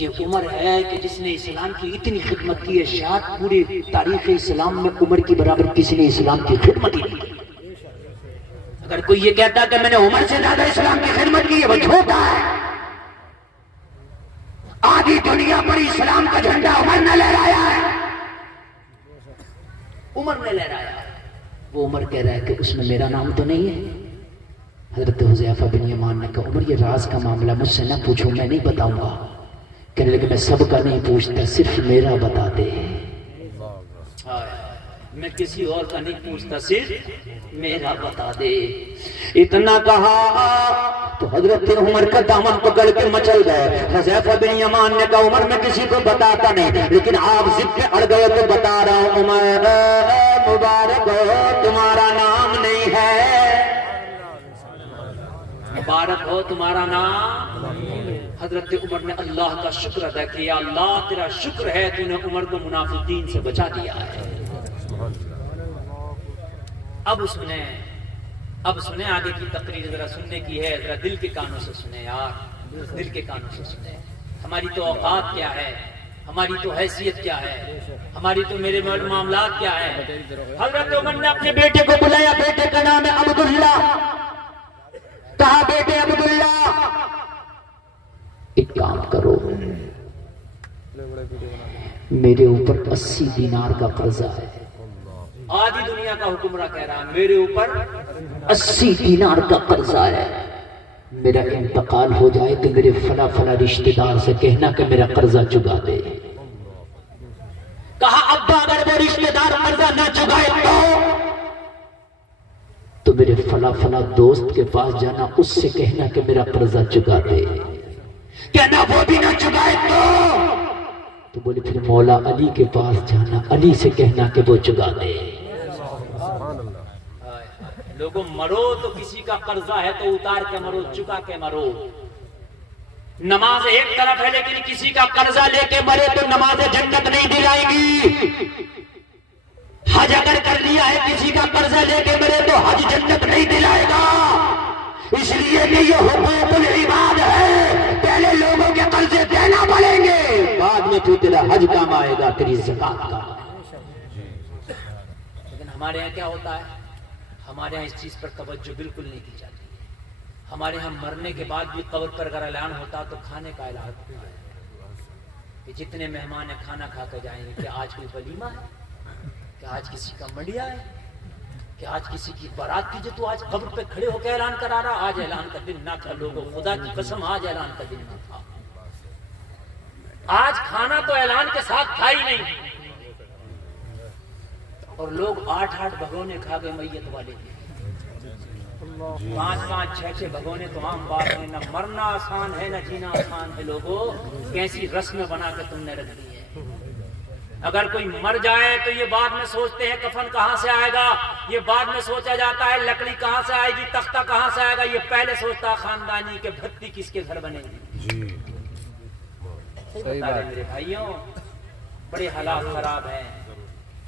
یہ عمر ہے کہ جس نے اسلام کی اتنی خدمت کی ہے، شاید پورے تاریخ اسلام میں عمر کی برابر کسی نے اسلام کی خدمت ہی نہیں کی۔ اگر کوئی یہ کہتا کہ میں نے عمر سے زیادہ اسلام کی خدمت کی ہے وہ جھوٹا ہے۔ آدھی دنیا پر اسلام کا جھنڈا عمر نے لہرایا ہے، عمر نے لہرایا ہے۔ وہ عمر کہہ رہا ہے کہ اس میں میرا نام تو نہیں ہے۔ حضرت حذیفہ بن یمان نے کہا عمر یہ راز کا معاملہ مجھ سے نہ پوچھو، میں نہیں بتاؤں گا۔ کہنے لگے میں سب کا نہیں پوچھتا، صرف میرا بتا دے۔ میں کسی اور کا نہیں پوچھتا، صرف میرا بتا دے۔ اتنا کہا تو حضرت عمر کا دامن پکڑ کے مچل گئے۔ حذیفہ بن یمان نے کہا عمر میں کسی کو بتاتا نہیں، لیکن آپ ضد پہ اڑ گئے تو بتا رہا ہوں، عمر مبارک ہو تمہارا نام نہیں ہے، مبارک ہو تمہارا نام۔ حضرت عمر نے اللہ کا شکر ادا کیا، اللہ تیرا شکر ہے تو نے عمر کو منافقین سے بچا دیا ہے۔ اب سنیں آگے کی تقریر، ذرا سننے کی ہے، ذرا دل کے کانوں سے سنیں یار، دل کے کانوں سے سنیں۔ ہماری تو اوقات کیا ہے، ہماری تو حیثیت کیا ہے، ہماری تو میرے معاملات کیا ہے۔ حضرت عمر نے اپنے بیٹے کو بلایا، بیٹے کا نام ہے عبداللہ، کہا بیٹے عبداللہ ایک کام کرو، میرے اوپر 80 دینار کا قرضہ ہے۔ آدھی دنیا کا حکمراں کہہ رہا ہے میرے اوپر 80 دینار کا قرضہ ہے، میرا انتقال ہو جائے تو میرے فلاں فلاں رشتہ دار سے کہنا کہ میرا قرضہ چکا دے۔ کہا ابا اگر وہ رشتہ دار قرضہ نہ چکائے تو میرے فلاں فلاں دوست کے پاس جانا، اس سے کہنا کہ میرا قرضہ چکا دے. کہنا وہ بھی نہ چکائے تو بولے پھر مولا علی کے پاس جانا، علی سے کہنا کہ وہ چکا دے. لوگوں مرو تو کسی کا قرضہ ہے تو اتار کے مرو، چکا کے مرو. نماز ایک طرف ہے لیکن کسی کا قرضہ لے کے مرے تو نماز جنت نہیں دلائے گی. حج اگر کر لیا ہے کسی کا قرضہ لے کے مرے تو حج جنت نہیں دلائے گا. اس لیے کہ یہ حقوق العباد ہے، پہلے لوگوں کے قرضے دینا پڑیں گے، بعد میں تو تیرا حج کام آئے گا، تیری زکات کا. لیکن ہمارے یہاں کیا ہوتا ہے، ہمارے یہاں اس چیز پر توجہ بالکل نہیں کی جاتی. ہمارے یہاں مرنے کے بعد بھی قبر پر اگر اعلان ہوتا تو کھانے کا اعلان ہوتا ہے کہ جتنے مہمان ہیں کھانا کھا کے جائیں گے. کہ آج کوئی ولیمہ ہے، کہ آج کسی کا منڈیا ہے، کہ آج کسی کی بارات کی جو تو آج قبر پہ کھڑے ہو کے اعلان کرا رہا. آج اعلان کا دن نہ تھا لوگوں، خدا کی قسم آج اعلان کا دن نہ تھا. آج کھانا تو اعلان کے ساتھ تھا ہی نہیں، اور لوگ 8-8 بھگونے کھا گئے میت والے کے. 5-5 6-6 بھگونے تو عام بات ہے. نہ مرنا آسان ہے نہ جینا آسان ہے. لوگوں کیسی رسم بنا کے تم نے رکھ دی ہے. اگر کوئی مر جائے تو یہ بعد میں سوچتے ہیں کفن کہاں سے آئے گا، یہ بعد میں سوچا جاتا ہے لکڑی کہاں سے آئے گی، تختہ کہاں سے آئے گا. یہ پہلے سوچتا خاندانی کہ بھتی کس کے گھر بنے گی. صحیح بات. میرے بھائیوں بڑے حالات خراب ہیں.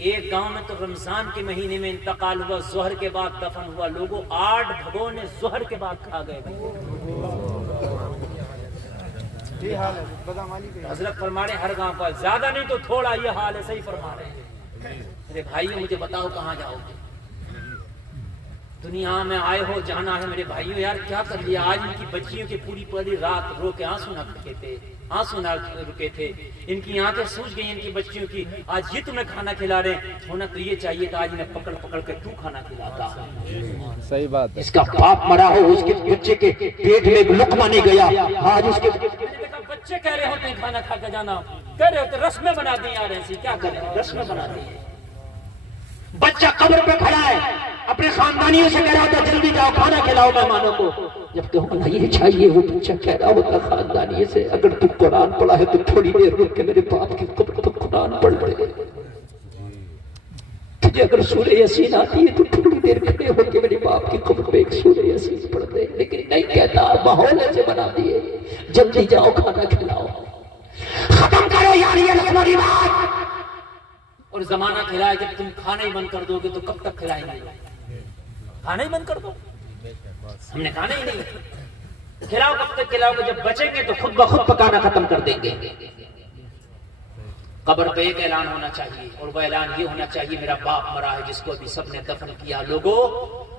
ایک گاؤں میں تو رمضان کے مہینے میں انتقال ہوا، ظہر کے بعد دفن ہوا. لوگوں 8 بھگونے ظہر کے بعد کھا گئے. حضرت فرما رہے ہر گاؤں کا زیادہ نہیں تو تھوڑا یہ حال ہے. صحیح فرما رہے ہیں. میرے بھائیوں مجھے بتاؤ کہاں جاؤ گے؟ دنیا میں آئے ہو جانا ہے. میرے بھائیوں یار کیا کر لیا. آج ان کی بچیوں کی پوری پوری رات رو کے آنسو نہ رکے تھے، آنسو نہ رکے تھے. ان کی آنکھیں سوج گئی ان کی بچیوں کی. آج یہ تمہیں کھانا کھلا رہے ہیں. ہونا تو یہ چاہیے تھا آج انہیں پکڑ پکڑ کے تو کھانا کھلاتا. صحیح بات ہے. اس کا باپ مرا ہو، اس کے بچے کے پیٹ میں لقمہ نہیں گیا. آج اس کے بچے کہہ رہے ہوتے ہیں کھانا کھا کے جانا، کہہ رہے ہوتے رسمیں بنا دی آ رہے ہیں. کیا کریں، رسمیں بنا دی. بچہ قبر پہ کھڑا ہے، اپنے خاندانیوں سے کہہ رہا ہوتا جلدی جاؤ کھانا کھلاؤ مہمانوں کو. جب کہ ہونا یہ چاہیے، وہ بچہ کہہ رہا ہوتا خاندانی سے اگر تو قرآن پڑھا ہے تو تھوڑی دیر رک کے میرے باپ کی قبر پر قرآن پڑھ لے. تجھے اگر سورہ یاسین آتی ہے تو تھوڑی دیر کھڑے ہو کے میرے باپ کی قبر پہ ایک سورہ یاسین پڑھ دے. لیکن نہیں کہتا، ماحول ایسے بنا دیے جلدی جاؤ کھانا کھلاؤ. ختم کرو یار یہ رسم و رواج. اور زمانہ کھلائے جب تم کھانا ہی بند کر دو گے تو کب تک کھلائیں گے؟ کھانا ہی بند کر دو. ہم نے کھانا ہی نہیں. کھلاؤ کب تک کھلاؤ گے؟ جب بچیں گے تو خود بخود پکانا ختم کر دیں گے. قبر پہ ایک اعلان ہونا چاہیے، اور وہ اعلان یہ ہونا چاہیے میرا باپ مرا ہے جس کو ابھی سب نے دفن کیا. لوگوں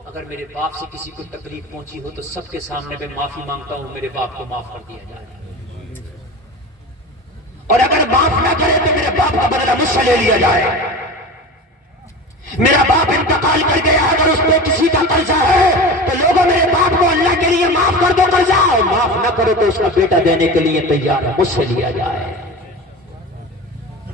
اگر میرے باپ سے کسی کو تکلیف پہنچی ہو تو سب کے سامنے میں معافی مانگتا ہوں، میرے باپ کو معاف کر دیا جائے. اور اگر معاف نہ کرے تو میرے باپ کا بدلہ مجھ سے لے لیا جائے. میرا باپ انتقال کر گیا، اگر اس پہ کسی کا قرضہ ہے تو لوگوں میرے باپ کو اللہ کے لیے معاف کر دو قرضہ. اور معاف نہ کرو تو اس کا بیٹا دینے کے لیے تیار ہے، مجھ سے لیا جائے.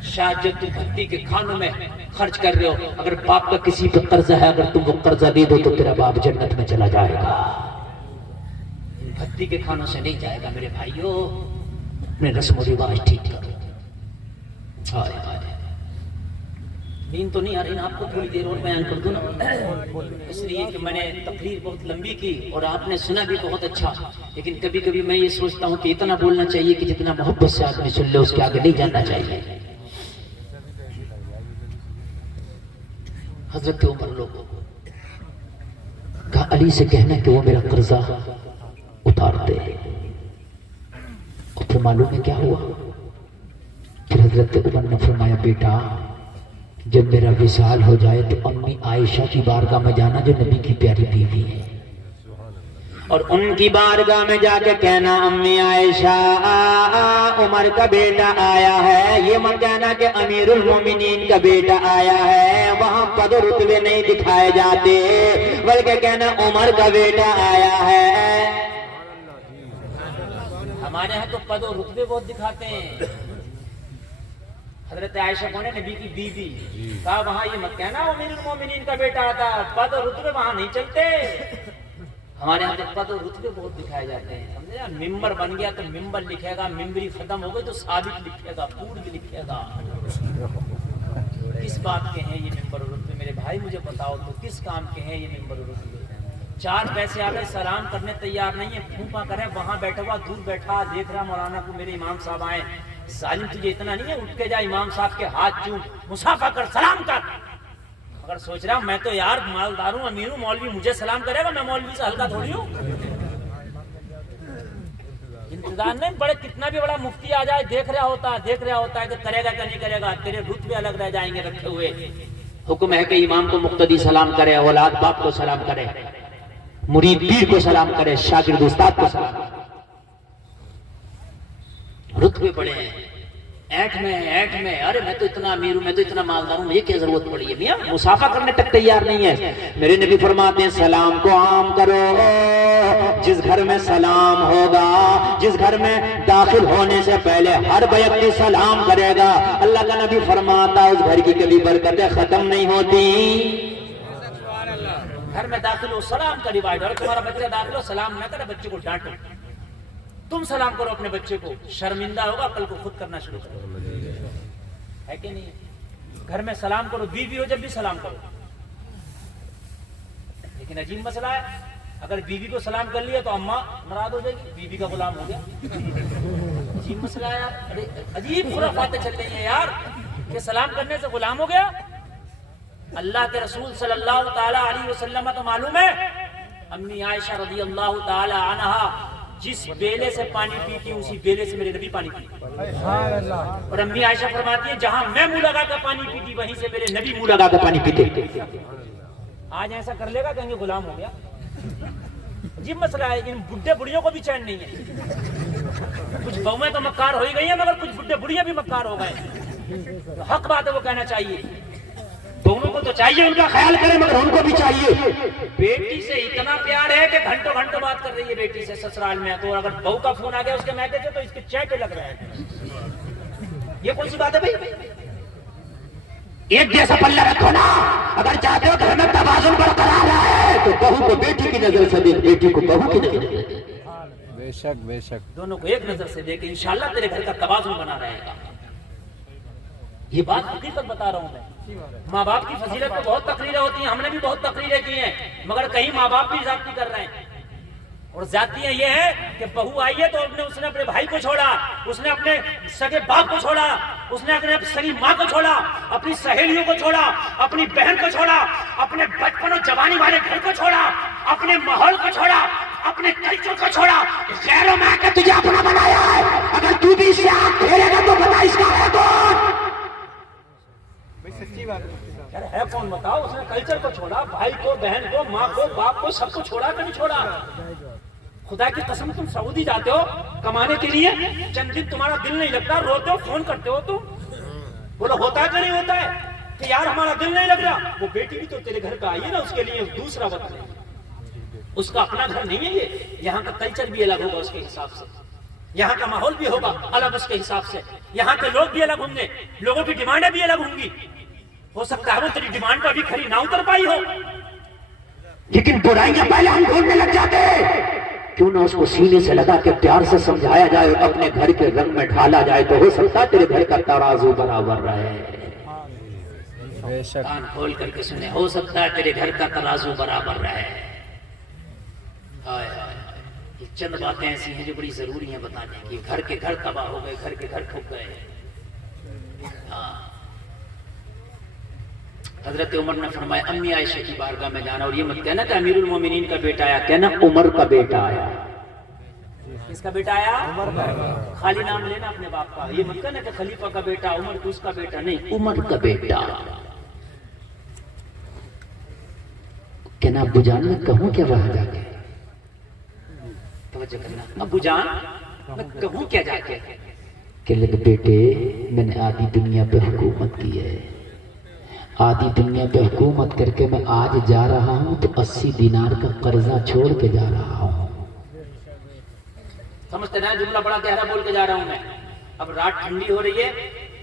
شاید جب تم بھتی کے کھانوں میں خرچ کر رہے ہو، اگر باپ کا کسی پہ قرضہ ہے، اگر تم وہ قرضہ دے دو تو تیرا باپ جنت میں چلا جائے گا. بھتی کے کھانوں سے نہیں جائے گا. میرے بھائیوں اپنے رسم و رواج ٹھیک کرو. دین تو نہیں آ رہی نا آپ کو، تھوڑی دیر اور بیان کر دوں نا. اس لیے کہ میں نے تقریر بہت لمبی کی اور آپ نے سنا بھی بہت اچھا. لیکن کبھی کبھی میں یہ سوچتا ہوں کہ اتنا بولنا چاہیے کہ جتنا محبت سے آدمی سن لے، اس کے آگے نہیں جاننا چاہیے. حضرت عمر لوگوں کو کہا علی سے کہنا کہ وہ میرا قرضہ اتار دے. اور پھر معلوم ہے کیا ہوا؟ پھر حضرت عمر نے فرمایا بیٹا جب میرا وصال ہو جائے تو امی عائشہ کی بارگاہ میں جانا جو نبی کی پیاری بیوی ہے، اور ان کی بارگاہ میں جا کے کہنا امی عائشہ عمر کا بیٹا آیا ہے. یہ مت کہنا کہ امیر المومنین کا بیٹا آیا ہے، وہاں پد و رتبے نہیں دکھائے جاتے، بلکہ کہنا عمر کا بیٹا آیا ہے. ہمارے ہاں تو پد و رتبے بہت دکھاتے ہیں. حضرت عائشہ کون ہے؟ نبی کی بیوی. کہا وہاں یہ مت کہنا امیر المومنین کا بیٹا آتا، پد اور رتبے وہاں نہیں چلتے. ہمارے یہاں تو پد اور رتبے بہت دکھائے جاتے ہیں، سمجھے؟ ممبر بن گیا تو ممبر لکھے گا، ممبری ختم ہو گئی تو ثابت لکھے گا، پور بھی لکھے گا. کس بات کے ہیں یہ ممبر اور رتبے میرے بھائی؟ مجھے بتاؤ تو کس کام کے ہیں یہ ممبر اور رتبے؟ 4 پیسے آ گئے، سلام کرنے تیار نہیں ہے، پھونکا کرے، وہاں بیٹھا ہوا دور بیٹھا دیکھ رہا مولانا کو میرے امام صاحب آئے. ظالم تجھے اتنا نہیں ہے؟ اٹھ کے جا امام صاحب کے ہاتھ چوم، مصافحہ کر، سلام کر. اگر سوچ رہا ہوں میں تو یار مالدار ہوں، امیر ہوں، مولوی مجھے سلام کرے گا، میں مولوی سے ہلکا تھوڑی ہوں. انتظار نہیں، بڑے کتنا بھی بڑا مفتی آ جائے دیکھ رہا ہوتا ہے کہ کرے گا کہ نہیں کرے گا، تیرے رتبے الگ رہ جائیں گے رکھے ہوئے. حکم ہے کہ امام کو مقتدی سلام کرے، اولاد باپ کو سلام کرے، مرید پیر کو سلام کرے، شاگرد استاد کو سلام کرے. رتبے بڑے ہیں، ایٹ میں ارے میں تو اتنا امیر ہوں، میں تو اتنا مالدار ہوں، مجھے کیا ضرورت پڑی ہے؟ میاں مصافحہ کرنے تک تیار نہیں ہے. میرے نبی فرماتے ہیں سلام کو عام کرو. جس گھر میں سلام ہوگا، جس گھر میں داخل ہونے سے پہلے ہر ویکتی سلام کرے گا، اللہ کا نبی فرماتا اس گھر کی کبھی برکتیں ختم نہیں ہوتی. گھر میں داخل ہو سلام کا ڈیوائڈ، اور تمہارا بچہ داخل ہو سلام نہ کرے، بچے کو ڈانٹو. تم سلام کرو اپنے بچے کو، شرمندہ ہوگا کل کو خود کرنا شروع کرو. ہے کہ نہیں؟ گھر میں سلام کرو، بیوی ہو جب بھی سلام کرو. لیکن عجیب مسئلہ ہے، اگر بیوی کو سلام کر لیا تو اماں ناراض ہو جائے گی، بیوی کا غلام ہو گیا. عجیب مسئلہ ہے یار، عجیب خرافاتیں چل رہی ہیں یار کہ سلام کرنے سے غلام ہو گیا. اللہ کے رسول صلی اللہ تعالی علیہ وسلم تو معلوم ہے، امی عائشہ رضی اللہ تعالی عنہا جس بیلے سے پانی پیتی اسی بیلے سے میرے نبی پانی پیتی. اور امی عائشہ فرماتی ہے جہاں میں منہ لگا کر پانی پیتی وہیں سے میرے نبی منہ لگا کر پانی پیتے. آج ایسا کر لے گا کہیں گے غلام ہو گیا. عجیب مسئلہ ہے، ان بڈھے بڑھیوں کو بھی چین نہیں ہے. کچھ بہویں تو مکار ہو ہی گئی ہیں مگر کچھ بڈھے بڑھیاں بھی مکار ہو گئے. حق بات ہے وہ کہنا چاہیے، بہنوں کو تو چاہیے ان کا خیال کرے مگر ان کو بھی چاہیے. بیٹی سے اتنا پیار ہے کہ گھنٹوں گھنٹوں بات کر رہی ہے بیٹی سے سسرال میں، تو اگر بہو کا فون آ گیا اس کے میکے سے تو اس کے چیٹے لگ رہے ہیں. یہ کون سی بات ہے بھائی؟ ایک جیسا پلہ رکھو نا. اگر چاہتے ہو گھر میں توازن برقرار رہے تو بہو کو بیٹی کی نظر سے دیکھ، بیٹی کو بہو کی نظر سے دیکھ. بے شک بے شک، دونوں کو ایک نظر سے دیکھ، انشاءاللہ تیرے گھر کا توازن بنا رہے گا. یہ بات حقیقت بتا رہا ہوں میں. ماں باپ کی فضیلت پہ بہت تقریریں ہوتی ہیں، ہم نے بھی بہت تقریریں کی ہیں، مگر کہیں ماں باپ بھی زیادتی کر رہے ہیں. اور زیادتیاں یہ ہے کہ بہو آئی ہے تو اس نے اپنے بھائی کو چھوڑا، اس نے اپنے سگے باپ کو چھوڑا، اس نے اپنے سگی ماں کو چھوڑا، اپنی سہیلیوں کو چھوڑا، اپنی بہن کو چھوڑا، اپنے بچپن اور جوانی والے گھر کو چھوڑا، اپنے ماحول کو چھوڑا، اپنے کلچر کو چھوڑا، غیروں میں آ کے تجھے اپنا بنایا ہے. اگر تو بھی اس سے آگ پھیرے گا تو بتا اس کا ہے کون؟ سچی بات ہے. ہے کون بتاؤ؟ اس نے کلچر کو چھوڑا، بھائی کو، بہن کو، ماں کو، باپ کو، سب کو چھوڑا کہ نہیں چھوڑا؟ خدا کی قسم تم سعودی جاتے ہو کمانے کے لیے، چند دن تمہارا دل نہیں لگتا، روتے ہو، فون کرتے ہو، تم بولو ہوتا ہے کہ نہیں ہوتا ہے کہ یار ہمارا دل نہیں لگ رہا؟ وہ بیٹی بھی تو تیرے گھر پہ آئی ہے نا، اس کے لیے دوسرا وطن ہے، اس کا اپنا گھر نہیں ہے یہ. یہاں کا کلچر بھی الگ ہوگا اس کے حساب سے، یہاں کا ماحول بھی ہوگا الگ اس کے حساب سے، یہاں کے لوگ بھی الگ ہوں گے، لوگوں کی ڈیمانڈیں بھی الگ ہوں گی. ہو سکتا ہے وہ تیری ڈیمانڈ پر بھی کھری نہ اتر پائی ہو، لیکن برائیاں پہلے ہم ڈھونڈنے لگ جاتے. کیوں نہ اس کو سینے سے لگا کے پیار سے سمجھایا جائے، اپنے گھر کے رنگ میں ڈھالا جائے تو ہو سکتا ہے تیرے گھر کا ترازو برابر رہے. بے شک، کان کھول کر کے سنے، ہو سکتا ہے تیرے گھر کا ترازو برابر رہے. ہائے ہائے، یہ چند باتیں ایسی ہیں جو بڑی ضروری ہیں بتانے کی. گھر کے گھر تباہ ہو گئے، گھر کے گھر ٹھک گئے. حضرت عمر نے فرمایا امی عائشہ کی بارگاہ میں جانا، اور یہ مت کہنا کہ امیر المومنین کا بیٹا آیا، کہنا عمر کا بیٹا آیا. کس کا بیٹا آیا؟ عمر کا. خالی نام لینا اپنے باپ کا، یہ مت کہنا کہ خلیفہ کا بیٹا عمر اس کا بیٹا، نہیں، عمر کا بیٹا. کہنا ابو جان میں کہوں کیا وہاں جا کے؟ توجہ کرنا، ابو جان میں کہوں کیا جا کے؟ کہ لگ بیٹے میں نے آدھی دنیا پہ حکومت کی ہے، آدھی دنیا پہ حکومت کر کے میں آج جا رہا ہوں تو 80 دینار کا قرضہ چھوڑ کے جا رہا ہوں. سمجھتے نا جملہ بڑا گہرا بول کے جا رہا ہوں میں. اب رات ٹھنڈی ہو رہی ہے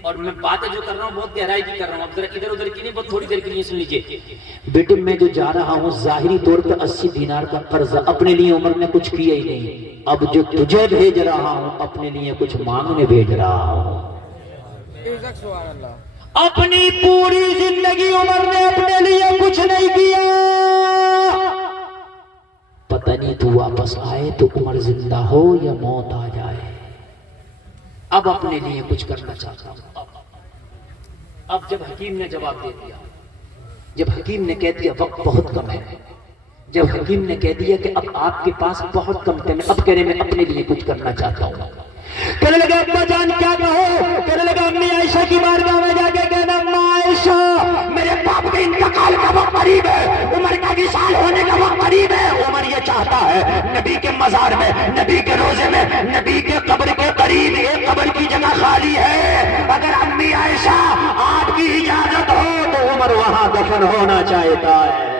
اور میں باتیں جو کر رہا ہوں بہت گہرائی کی کر رہا ہوں، اب ذرا ادھر ادھر کی نہیں، بہت تھوڑی دیر کے لیے سن لیجیے۔ بیٹے میں جو جا رہا ہوں ظاہری طور پہ 80 دینار کا قرض اپنے لیے عمر نے کچھ کیا ہی نہیں، اب جو تجھے بھیج رہا ہوں اپنے لیے کچھ مانگنے بھیج رہا ہوں۔ اپنی پوری زندگی عمر نے اپنے لیے کچھ نہیں کیا، پتہ نہیں تو واپس آئے تو عمر زندہ ہو یا موت آ جائے، اب اپنے لیے کچھ کرنا چاہتا ہوں۔ اب جب حکیم نے جواب دے دیا، جب حکیم نے کہہ دیا وقت بہت کم ہے، جب حکیم نے کہہ دیا کہ اب آپ کے پاس بہت کم ٹائم ہے، اب کہنے میں اپنے لیے کچھ کرنا چاہتا ہوں، کہنے لگا ابا جان کیا کہو؟ کہنے لگا امی عائشہ کی بارگاہ میں جا کے کہنا اما عائشہ میرے باپ کے انتقال کا وقت قریب ہے، عمر کا وصال ہونے کا وقت قریب ہے، عمر یہ چاہتا ہے نبی کے مزار میں، نبی کے روزے میں، نبی کے قبر کے قریب ایک قبر کی جگہ خالی ہے، اگر امی عائشہ آپ کی اجازت ہو تو عمر وہاں دفن ہونا چاہتا ہے،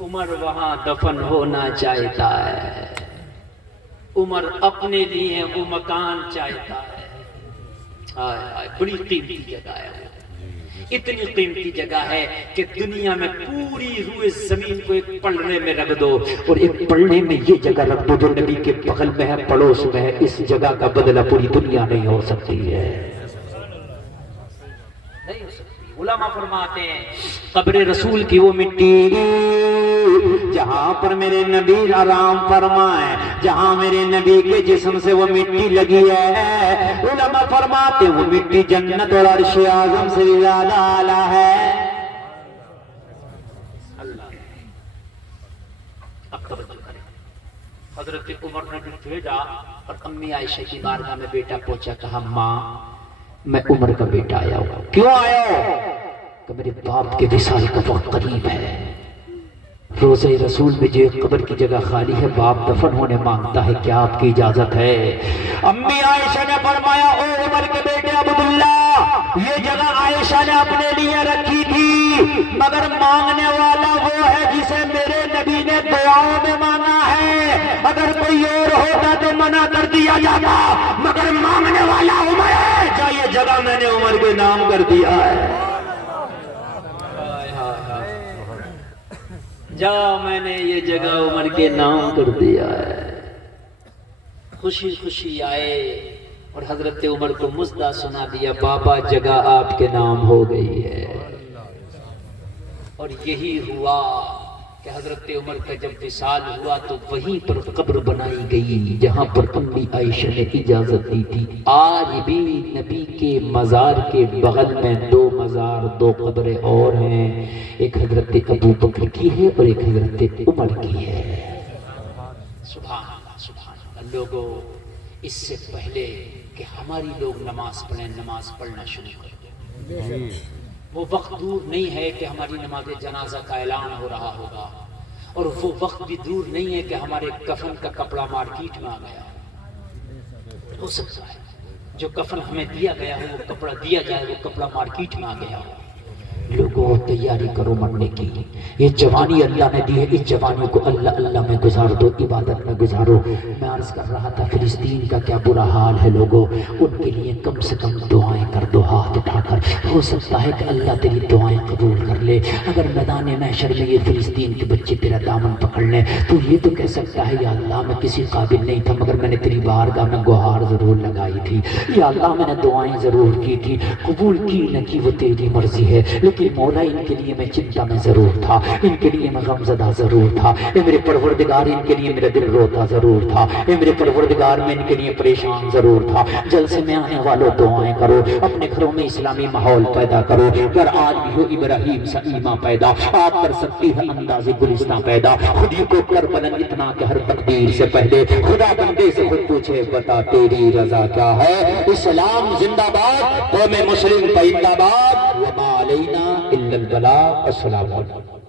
عمر وہاں دفن ہونا چاہتا ہے، عمر اپنے لیے وہ مکان چاہتا ہے۔ بڑی قیمتی جگہ ہے، اتنی قیمتی جگہ ہے کہ دنیا میں پوری روئے زمین کو ایک پلڑے میں رکھ دو اور ایک پلڑے میں یہ جگہ رکھ دو جو نبی کے بغل میں ہے، پڑوس میں ہے، اس جگہ کا بدلہ پوری دنیا نہیں ہو سکتی ہے، نہیں ہو سکتی۔ علماء فرماتے ہیں قبر رسول کی وہ مٹی جہاں پر میرے نبی آرام فرمائے، جہاں میرے نبی کے جسم سے وہ مٹی لگی ہے، علماء فرماتے ہیں وہ مٹی جنت اور عرش اعظم سے زیادہ اعلیٰ ہے۔ اللہ اب توجہ کریں، حضرت عمر نے بھیجا اور امی عائشہ کی بارگاہ میں بیٹا پہنچا، کہا ماں میں عمر کا بیٹا آیا ہوں۔ کیوں آیا ہو؟ کہ میرے باپ کے وصال کا وقت قریب ہے، روزہ رسول میں جو قبر کی جگہ خالی ہے باپ دفن ہونے مانگتا ہے، کیا آپ کی اجازت ہے؟ امی عائشہ نے فرمایا او عمر کے بیٹے عبداللہ یہ جگہ عائشہ نے اپنے لیے رکھی تھی، مگر مانگنے والا وہ ہے جسے میرے نبی نے دعاؤں میں مانگا ہے، اگر کوئی اور ہوتا تو منع کر دیا جاتا، مگر مانگنے والا عمر ہے، جا یہ جگہ میں نے عمر کے نام کر دیا ہے، جا میں نے یہ جگہ عمر کے نام کر دیا ہے۔ خوشی خوشی آئے اور حضرت عمر کو مژدہ سنا دیا، بابا جگہ آپ کے نام ہو گئی ہے۔ اور یہی ہوا کہ حضرت عمر کا جب وصال ہوا تو وہیں پر قبر بنائی گئی جہاں پر امی عائشہ نے اجازت دی تھی۔ آج بھی نبی کے مزار کے بغل میں دو مزار، دو قبریں اور ہیں، ایک حضرت ابو بکر کی ہے اور ایک حضرت عمر کی ہے۔ سبحان اللہ سبحان اللہ۔ لوگوں اس سے پہلے کہ ہماری لوگ نماز پڑھیں، نماز پڑھنا شروع کریں، وہ وقت دور نہیں ہے کہ ہماری نماز جنازہ کا اعلان ہو رہا ہوگا، اور وہ وقت بھی دور نہیں ہے کہ ہمارے کفن کا کپڑا مارکیٹ میں آ گیا ہو سکتا ہے، جو کفن ہمیں دیا گیا ہو وہ کپڑا دیا جائے، وہ کپڑا مارکیٹ میں آ گیا ہو۔ لوگوں تیاری کرو مرنے کی، یہ جوانی اللہ نے دی ہے، اس جوانی کو اللہ اللہ میں گزار دو، عبادت میں گزارو۔ میں عرض کر رہا تھا فلسطین کا کیا برا حال ہے لوگوں، ان کے لیے کم سے کم دعائیں کر دو ہاتھ اٹھا کر، ہو سکتا ہے کہ اللہ تیری دعائیں قبول کر لے۔ اگر میدان محشر میں یہ فلسطین کے بچے تیرا دامن پکڑ لیں تو یہ تو کہہ سکتا ہے یا اللہ میں کسی قابل نہیں تھا مگر میں نے تیری بارگاہ میں گہار ضرور لگائی تھی، یا اللہ میں نے دعائیں ضرور کی تھی، قبول کی نہ کی وہ تیری مرضی ہے، لیکن مولا ان کے لیے میں چنتا میں ضرور تھا، ان کے لیے میں غمزدہ ضرور تھا، اے میرے پروردگار ان کے لیے میرا دل روتا ضرور تھا، اے میرے پروردگار میں ان کے لیے پریشان ضرور تھا۔ جلسے میں آنے والوں دعائیں کرو، اپنے گھروں میں اسلامی ماحول پیدا کرو، اگر آج بھی ہو ابراہیم سا ایمان پیدا، آپ کر سکتی ہے انداز گلستان پیدا، خود ہی کو کر بلند اتنا کہ ہر تقدیر سے پہلے خدا بندے سے خود پوچھے بتا تیری رضا کیا ہے۔ اسلام زندہ باد، قوم مسلم پائندہ باد، وما علینا الا البلاغ۔ السلام علیکم۔